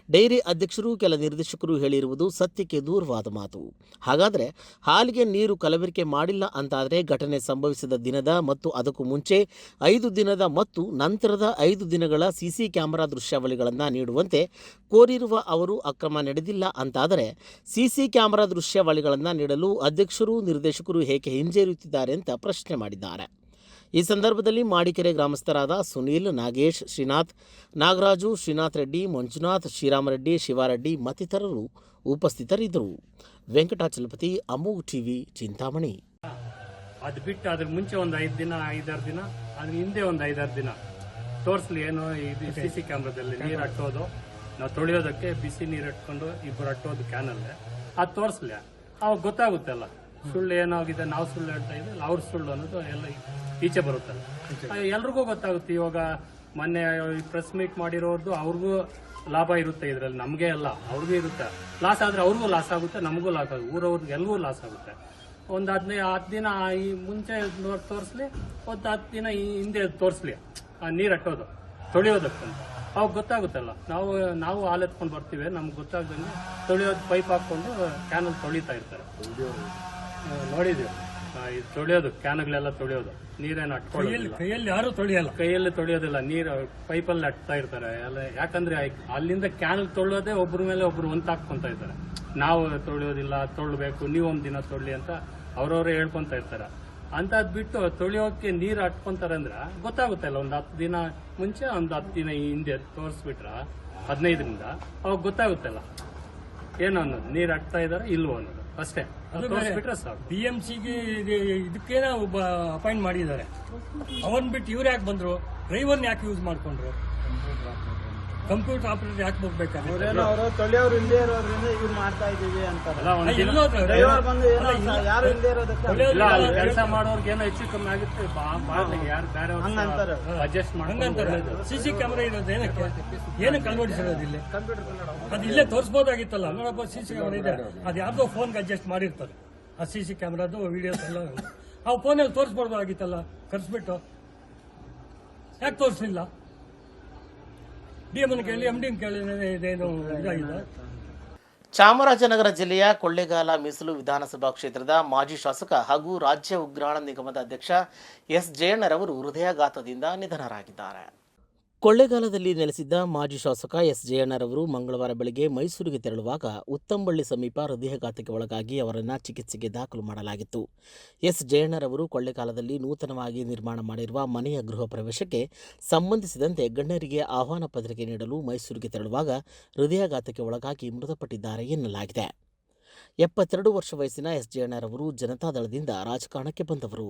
ಡೈರಿ ಅಧ್ಯಕ್ಷರು ಕೆಲ ನಿರ್ದೇಶಕರು ಹೇಳಿರುವುದು ಸತ್ಯಕ್ಕೆ ದೂರವಾದ ಮಾತು. ಹಾಗಾದರೆ ಹಾಲಿಗೆ ನೀರು ಕಲಬೆರಕೆ ಮಾಡಿಲ್ಲ ಅಂತಾದರೆ ಘಟನೆ ಸಂಭವಿಸಿದ ದಿನದ ಮತ್ತು ಅದಕ್ಕೂ ಮುಂಚೆ ಐದು ದಿನದ ಮತ್ತು ನಂತರದ ಐದು ದಿನಗಳ ಸಿಸಿ ಕ್ಯಾಮೆರಾ ದೃಶ್ಯಾವಳಿಗಳನ್ನು ನೀಡುವಂತೆ ಕೋರಿರುವ ಅವರು ಅಕ್ರಮ ನಡೆದಿಲ್ಲ ಅಂತಾದರೆ ಸಿಸಿ ಕ್ಯಾಮೆರಾ ದೃಶ್ಯಾವಳಿಗಳನ್ನು ನೀಡಲು ಅಧ್ಯಕ್ಷರು, ನಿರ್ದೇಶಕರು ಏಕೆ ಹಿಂಜರಿಯುತ್ತಿದ್ದಾರೆ ಅಂತ ಪ್ರಶ್ನೆ ಮಾಡಿದ್ದಾರೆ. ಈ ಸಂದರ್ಭದಲ್ಲಿ ಮಾಡಿಕೆರೆ ಗ್ರಾಮಸ್ಥರಾದ ಸುನೀಲ್, ನಾಗೇಶ್, ಶ್ರೀನಾಥ್, ನಾಗರಾಜು, ಶ್ರೀನಾಥ್ ರೆಡ್ಡಿ, ಮಂಜುನಾಥ್, ಶ್ರೀರಾಮರೆಡ್ಡಿ, ಶಿವಾರೆಡ್ಡಿ ಮತ್ತಿತರರು ಉಪಸ್ಥಿತರಿದ್ದರು. ವೆಂಕಟಾಚಲಪತಿ, ಅಮೋಘ್ ಟಿವಿ, ಚಿಂತಾಮಣಿ. ಅದು ಬಿಟ್ಟು ಅದ್ರ ಮುಂಚೆ ಒಂದು ಐದು ದಿನ ಐದಾರು ದಿನ ಅದ್ರ ಹಿಂದೆ ಒಂದು ಐದಾರು ದಿನ. ತೋರಿಸ್ಲಿ ಏನು ಇದು ಸಿ ಸಿ ಕ್ಯಾಮ್ರಾದಲ್ಲಿ ನೀರು ಹಟ್ಟೋದು ನಾವು ತೊಳೆಯೋದಕ್ಕೆ ಬಿಸಿ ನೀರು ಇಟ್ಕೊಂಡು ಇಬ್ಬರು ಅಟ್ಟೋದು ಕ್ಯಾನಲ್ಲೇ. ಅದು ತೋರಿಸ್ಲಿ. ಅವಾಗ ಗೊತ್ತಾಗುತ್ತಲ್ಲ. ಸುಳ್ಳು ಏನಾಗಿದೆ ನಾವು ಸುಳ್ಳು ಹೇಳ್ತಾ ಇದ್ದೀವಿ ಅವ್ರ ಸುಳ್ಳು ಅನ್ನೋದು ಎಲ್ಲ ಈಚೆ ಬರುತ್ತಲ್ಲ ಎಲ್ರಿಗೂ ಗೊತ್ತಾಗುತ್ತೆ. ಇವಾಗ ಮೊನ್ನೆ ಪ್ರೆಸ್ ಮೀಟ್ ಮಾಡಿರೋರ್ದು ಅವ್ರಿಗೂ ಲಾಭ ಇರುತ್ತೆ ಇದರಲ್ಲಿ. ನಮಗೆ ಅಲ್ಲ ಅವ್ರಿಗೂ ಇರುತ್ತೆ. ಲಾಸ್ ಆದ್ರೆ ಅವ್ರಿಗೂ ಲಾಸ್ ಆಗುತ್ತೆ ನಮಗೂ ಲಾಸ್ ಆಗುತ್ತೆ. ಊರವ್ರಿಗೆ ಎಲ್ರಿಗೂ ಲಾಸ್ ಆಗುತ್ತೆ. ಒಂದು ಹದಿನೈದು ಹತ್ತು ದಿನ ಈ ಮುಂಚೆ ತೋರಿಸ್ಲಿ ಒಂದು ಹತ್ತು ದಿನ ಈ ಹಿಂದೆ ತೋರಿಸ್ಲಿ. ಆ ನೀರು ಹಟ್ಟೋದು ತೊಳೆಯೋದಕ್ಕಂತ. ಅವಾಗ ಗೊತ್ತಾಗುತ್ತಲ್ಲ ನಾವು ನಾವು ಹಾಲು ಎತ್ಕೊಂಡು ಬರ್ತೀವಿ ನಮ್ಗೆ ಗೊತ್ತಾಗ್ದಂಗೆ ತೊಳೆಯೋದು ಪೈಪ್ ಹಾಕ್ಕೊಂಡು ಕ್ಯಾನಲ್ಲಿ ತೊಳಿತಾ ಇರ್ತಾರೆ. ನೋಡಿದ್ವಿ ಇದು ತೊಳೆಯೋದು ಕ್ಯಾನ್ಗಳೆಲ್ಲ ತೊಳೆಯೋದು. ನೀರೇನು ಹಟ್ಕೊಳ್ಳಿ ಕೈಯಲ್ಲಿ ಯಾರು ತೊಳೆಯಲ್ಲ. ಕೈಯಲ್ಲಿ ತೊಳೆಯೋದಿಲ್ಲ ನೀರು ಪೈಪಲ್ಲಿ ಅಟ್ತಾ ಇರ್ತಾರೆ. ಎಲ್ಲ ಯಾಕಂದ್ರೆ ಅಲ್ಲಿಂದ ಕ್ಯಾನ್ ತೊಳೆಯೋದೇ ಒಬ್ಬರ ಮೇಲೆ ಒಬ್ರು ಒಂದ್ ಇದ್ದಾರೆ. ಇರ್ತಾರೆ ನಾವು ತೊಳೆಯೋದಿಲ್ಲ ತೊಳ್ಬೇಕು ನೀವು ಒಂದ್ ದಿನ ತೊಳ್ಳಿ ಅಂತ ಅವ್ರವ್ರೇ ಹೇಳ್ಕೊಂತ ಇರ್ತಾರೆ. ಅಂತದ್ ಬಿಟ್ಟು ತೊಳೆಯೋಕೆ ನೀರು ಅಂದ್ರೆ ಗೊತ್ತಾಗುತ್ತಲ್ಲ ಒಂದು ಹತ್ತು ದಿನ ಮುಂಚೆ ಒಂದು ಹತ್ತು ದಿನ ಹಿಂದೆ ತೋರಿಸ್ಬಿಟ್ರ ಹದಿನೈದರಿಂದ ಅವಾಗ ಗೊತ್ತಾಗುತ್ತಲ್ಲ. ಏನು ಅನ್ನೋದು ನೀರು ಅಟ್ತಾ ಇದಾರೆ ಇಲ್ವೋ ಅನ್ನೋದು. ಅಷ್ಟೇ ಬಿ ಎಂ ಸಿಗೆ ಇದಕ್ಕೇನ ಒಬ್ಬ ಅಪಾಯಿಂಟ್ ಮಾಡಿದ್ದಾರೆ. ಅವನ್ ಬಿಟ್ಟು ಇವ್ರು ಯಾಕೆ ಬಂದ್ರು? ಡ್ರೈವರ್ನ ಯಾಕೆ ಯೂಸ್ ಮಾಡ್ಕೊಂಡ್ರು? ಕಂಪ್ಯೂಟರ್ ಆಪರೇಟರ್ ಯಾಕೆ ಹೋಗ್ಬೇಕಾದ್ರೆ ಅವರು ತೊಳೆಯೋರು ಇಲ್ಲದೆ ಇರೋದ್ರಿಂದ ಇವ್ರು ಮಾಡ್ತಾ ಇದೀವಿ ಅಂತಾರೆ ಯಾರು ಇಲ್ಲದೆ ಇರೋದಕ್ಕೆ? ಕೆಲಸ ಮಾಡೋರ್ಗೆ ಏನೋ ಹೆಚ್ಚು ಕಮ್ಮಿ ಆಗುತ್ತೆ. ಯಾರು ಬೇರೆ. ಅಡ್ಜಸ್ಟ್ ಹಂಗಂತಾರೆ ಸಿಸಿ ಸಿ ಸಿ ಕ್ಯಾಮೆರಾ ಇರೋದು ಏನಕ್ಕೆ? ಏನಕ್ಕೆ ಅಳವಡಿಸಿರೋದು ಇಲ್ಲಿ? ಅದು ಇಲ್ಲೇ ತೋರಿಸ್ಬೋದಾಗಿತ್ತಲ್ಲ? ನೋಡಪ್ಪ ಸಿ ಸಿ ಕ್ಯಾಮೆರಾ ಇದೆ. ಅದು ಯಾರ್ದೋ ಫೋನ್ಗೆ ಅಡ್ಜಸ್ಟ್ ಮಾಡಿರ್ತಾರೆ. ಆ ಸಿ ಸಿ ಕ್ಯಾಮ್ರಾದು ವಿಡಿಯೋಸ್ ಎಲ್ಲ ಆ ಫೋನಲ್ಲಿ ತೋರಿಸ್ಬೋದಾಗಿತ್ತಲ್ಲ? ಕರ್ಸ್ಬಿಟ್ಟು. ಯಾಕೆ ತೋರಿಸ್ಲಿಲ್ಲ ಚಾಮರಾಜನಗರ ಜಿಲ್ಲೆಯ ಕೊಳ್ಳೇಗಾಲ ಮೀಸಲು ವಿಧಾನಸಭಾ ಕ್ಷೇತ್ರದ ಮಾಜಿ ಶಾಸಕ ಹಾಗೂ ರಾಜ್ಯ ಉಗ್ರಾಣ ನಿಗಮದ ಅಧ್ಯಕ್ಷ ಎಸ್ ಜಯಣ್ಣರವರು ಹೃದಯಾಘಾತದಿಂದ ನಿಧನರಾಗಿದ್ದಾರೆ. ಕೊಳ್ಳೇಗಾಲದಲ್ಲಿ ನೆಲೆಸಿದ್ದ ಮಾಜಿ ಶಾಸಕ ಎಸ್. ಜಯಣ್ಣರವರು ಮಂಗಳವಾರ ಬೆಳಗ್ಗೆ ಮೈಸೂರಿಗೆ ತೆರಳುವಾಗ ಉತ್ತಂಬಳ್ಳಿ ಸಮೀಪ ಹೃದಯಘಾತಕ್ಕೆ ಒಳಗಾಗಿ ಅವರನ್ನು ಚಿಕಿತ್ಸೆಗೆ ದಾಖಲು ಮಾಡಲಾಗಿತ್ತು. ಎಸ್. ಜಯಣ್ಣರವರು ಕೊಳ್ಳೆಗಾಲದಲ್ಲಿ ನೂತನವಾಗಿ ನಿರ್ಮಾಣ ಮಾಡಿರುವ ಮನೆಯ ಗೃಹ ಪ್ರವೇಶಕ್ಕೆ ಸಂಬಂಧಿಸಿದಂತೆ ಗಣ್ಯರಿಗೆ ಆಹ್ವಾನ ಪತ್ರಿಕೆ ನೀಡಲು ಮೈಸೂರಿಗೆ ತೆರಳುವಾಗ ಹೃದಯಾಘಾತಕ್ಕೆ ಒಳಗಾಗಿ ಮೃತಪಟ್ಟಿದ್ದಾರೆ ಎನ್ನಲಾಗಿದೆ. ಎಪ್ಪತ್ತೆರಡು ವರ್ಷ ವಯಸ್ಸಿನ ಎಸ್ ಜಯಣ್ಣರವರು ಜನತಾದಳದಿಂದ ರಾಜಕಾರಣಕ್ಕೆ ಬಂದವರು.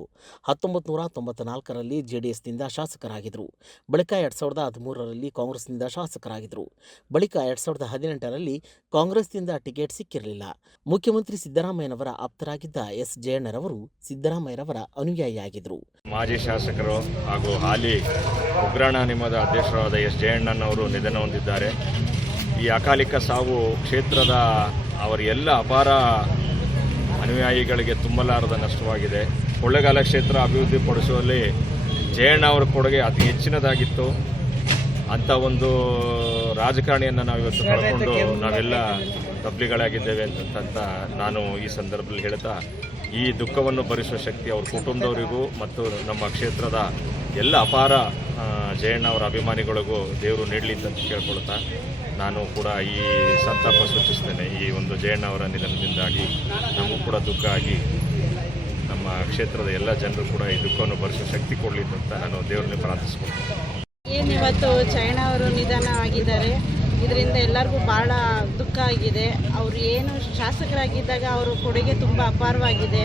ಹತ್ತೊಂಬತ್ತು ನೂರ ತೊಂಬತ್ತ ನಾಲ್ಕರಲ್ಲಿ ಜೆಡಿಎಸ್ನಿಂದ ಶಾಸಕರಾಗಿದ್ದರು. ಬಳಿಕ ಎರಡು ಸಾವಿರದ ಹದಿಮೂರರಲ್ಲಿ ಕಾಂಗ್ರೆಸ್ನಿಂದ ಶಾಸಕರಾಗಿದ್ದರು. ಬಳಿಕ ಎರಡು ಸಾವಿರದ ಹದಿನೆಂಟರಲ್ಲಿ ಕಾಂಗ್ರೆಸ್ನಿಂದ ಟಿಕೆಟ್ ಸಿಕ್ಕಿರಲಿಲ್ಲ. ಮುಖ್ಯಮಂತ್ರಿ ಸಿದ್ದರಾಮಯ್ಯನವರ ಆಪ್ತರಾಗಿದ್ದ ಎಸ್ ಜಯಣ್ಣರವರು ಸಿದ್ದರಾಮಯ್ಯನವರ ಅನುಯಾಯಿಯಾಗಿದ್ದರು. ಮಾಜಿ ಶಾಸಕರು ಹಾಗೂ ಹಾಲಿ ಉಗ್ರಾಣ ನಿಮ್ಮದ ಅಧ್ಯಕ್ಷರಾದ ಎಸ್ ಜಯಣ್ಣನವರು ನಿಧನ ಹೊಂದಿದ್ದಾರೆ. ಈ ಅಕಾಲಿಕ ಸಾವು ಕ್ಷೇತ್ರದ ಅವರ ಎಲ್ಲ ಅಪಾರ ಅನುಯಾಯಿಗಳಿಗೆ ತುಂಬಲಾರದ ನಷ್ಟವಾಗಿದೆ. ಕೊಳ್ಳೆಗಾಲ ಕ್ಷೇತ್ರ ಅಭಿವೃದ್ಧಿ ಪಡಿಸುವಲ್ಲಿ ಜಯಣ್ಣ ಅವರ ಕೊಡುಗೆ ಅತಿ ಹೆಚ್ಚಿನದಾಗಿತ್ತು. ಅಂಥ ಒಂದು ರಾಜಕಾರಣಿಯನ್ನು ನಾವು ಇವತ್ತು ಕಳ್ಕೊಂಡು ನಾವೆಲ್ಲ ತಬ್ಲಿಗಳಾಗಿದ್ದೇವೆ ಅಂತ ನಾನು ಈ ಸಂದರ್ಭದಲ್ಲಿ ಹೇಳ್ತಾ, ಈ ದುಃಖವನ್ನು ಭರಿಸುವ ಶಕ್ತಿ ಅವ್ರ ಕುಟುಂಬದವರಿಗೂ ಮತ್ತು ನಮ್ಮ ಕ್ಷೇತ್ರದ ಎಲ್ಲ ಅಪಾರ ಜಯಣ್ಣ ಅವರ ಅಭಿಮಾನಿಗಳಿಗೂ ದೇವರು ನೀಡಲಿ ಅಂತ ಕೇಳ್ಕೊಳ್ತಾ ನಾನು ಕೂಡ ಈ ಸಂತಾಪ ಸೂಚಿಸ್ತೇನೆ ಈ ಒಂದು ಜಯಣ್ಣ ಅವರ ನಿಧನದಿಂದಾಗಿ ನಮಗೂ ಕೂಡ ದುಃಖ ಆಗಿ ನಮ್ಮ ಕ್ಷೇತ್ರದ ಎಲ್ಲ ಜನರು ಕೂಡ ಈ ದುಃಖವನ್ನು ಭರಿಸೋ ಶಕ್ತಿ ಕೊಡಲಿ ಅಂತ ನಾನು ದೇವರನ್ನೇ ಏನು ಇವತ್ತು ಜಯಣ್ಣ ಅವರು ನಿಧನ ಆಗಿದ್ದಾರೆ. ಇದರಿಂದ ಎಲ್ಲರಿಗೂ ಭಾಳ ದುಃಖ ಆಗಿದೆ. ಅವರು ಏನು ಶಾಸಕರಾಗಿದ್ದಾಗ ಅವರ ಕೊಡುಗೆ ತುಂಬ ಅಪಾರವಾಗಿದೆ.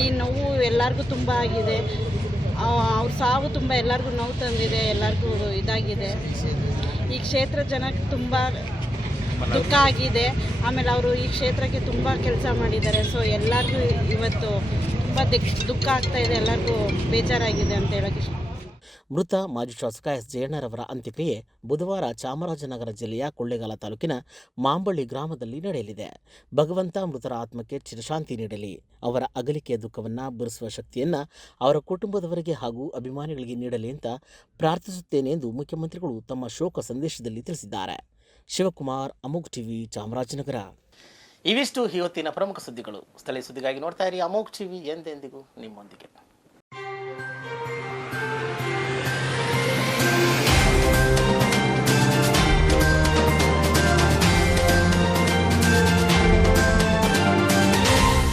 ಈ ನೋವು ಎಲ್ಲರಿಗೂ ತುಂಬ ಆಗಿದೆ. ಅವ್ರ ಸಾವು ತುಂಬ ಎಲ್ಲರಿಗೂ ನೋವು ತಂದಿದೆ, ಎಲ್ಲರಿಗೂ ಇದಾಗಿದೆ. ಈ ಕ್ಷೇತ್ರ ಜನಕ್ಕೆ ತುಂಬ ದುಃಖ ಆಗಿದೆ. ಆಮೇಲೆ ಅವರು ಈ ಕ್ಷೇತ್ರಕ್ಕೆ ತುಂಬ ಕೆಲಸ ಮಾಡಿದ್ದಾರೆ. ಸೊ ಎಲ್ಲರಿಗೂ ಇವತ್ತು ತುಂಬ ದುಃಖ ಆಗ್ತಾ ಇದೆ. ಎಲ್ಲರಿಗೂ ಬೇಜಾರಾಗಿದೆ ಅಂತ ಹೇಳೋಕ್ಕೆ ಮೃತ ಮಾಜಿ ಶಾಸಕ ಎಸ್ ಜಯಣ್ಣರವರ ಅಂತ್ಯಕ್ರಿಯೆ ಬುಧವಾರ ಚಾಮರಾಜನಗರ ಜಿಲ್ಲೆಯ ಕೊಳ್ಳೇಗಾಲ ತಾಲೂಕಿನ ಮಾಂಬಳ್ಳಿ ಗ್ರಾಮದಲ್ಲಿ ನಡೆಯಲಿದೆ. ಭಗವಂತ ಮೃತರ ಆತ್ಮಕ್ಕೆ ಚಿರಶಾಂತಿ ನೀಡಲಿ, ಅವರ ಅಗಲಿಕೆಯ ದುಃಖವನ್ನು ಭರಿಸುವ ಶಕ್ತಿಯನ್ನು ಅವರ ಕುಟುಂಬದವರಿಗೆ ಹಾಗೂ ಅಭಿಮಾನಿಗಳಿಗೆ ನೀಡಲಿ ಅಂತ ಪ್ರಾರ್ಥಿಸುತ್ತೇನೆ ಎಂದು ಮುಖ್ಯಮಂತ್ರಿಗಳು ತಮ್ಮ ಶೋಕ ಸಂದೇಶದಲ್ಲಿ ತಿಳಿಸಿದ್ದಾರೆ. ಶಿವಕುಮಾರ್, ಅಮೋಘ್ ಟಿವಿ, ಚಾಮರಾಜನಗರ. ಇವಿಷ್ಟು ಇವತ್ತಿನ ಪ್ರಮುಖ ಸುದ್ದಿಗಳು. ಸ್ಥಳೀಯ ಸುದ್ದಿಗಾಗಿ ನೋಡ್ತಾ ಇರಿ ಅಮೋಘ್ ಟಿವಿ ಎಂದೆಂದಿಗೂ ನಿಮ್ಮೊಂದಿಗೆ.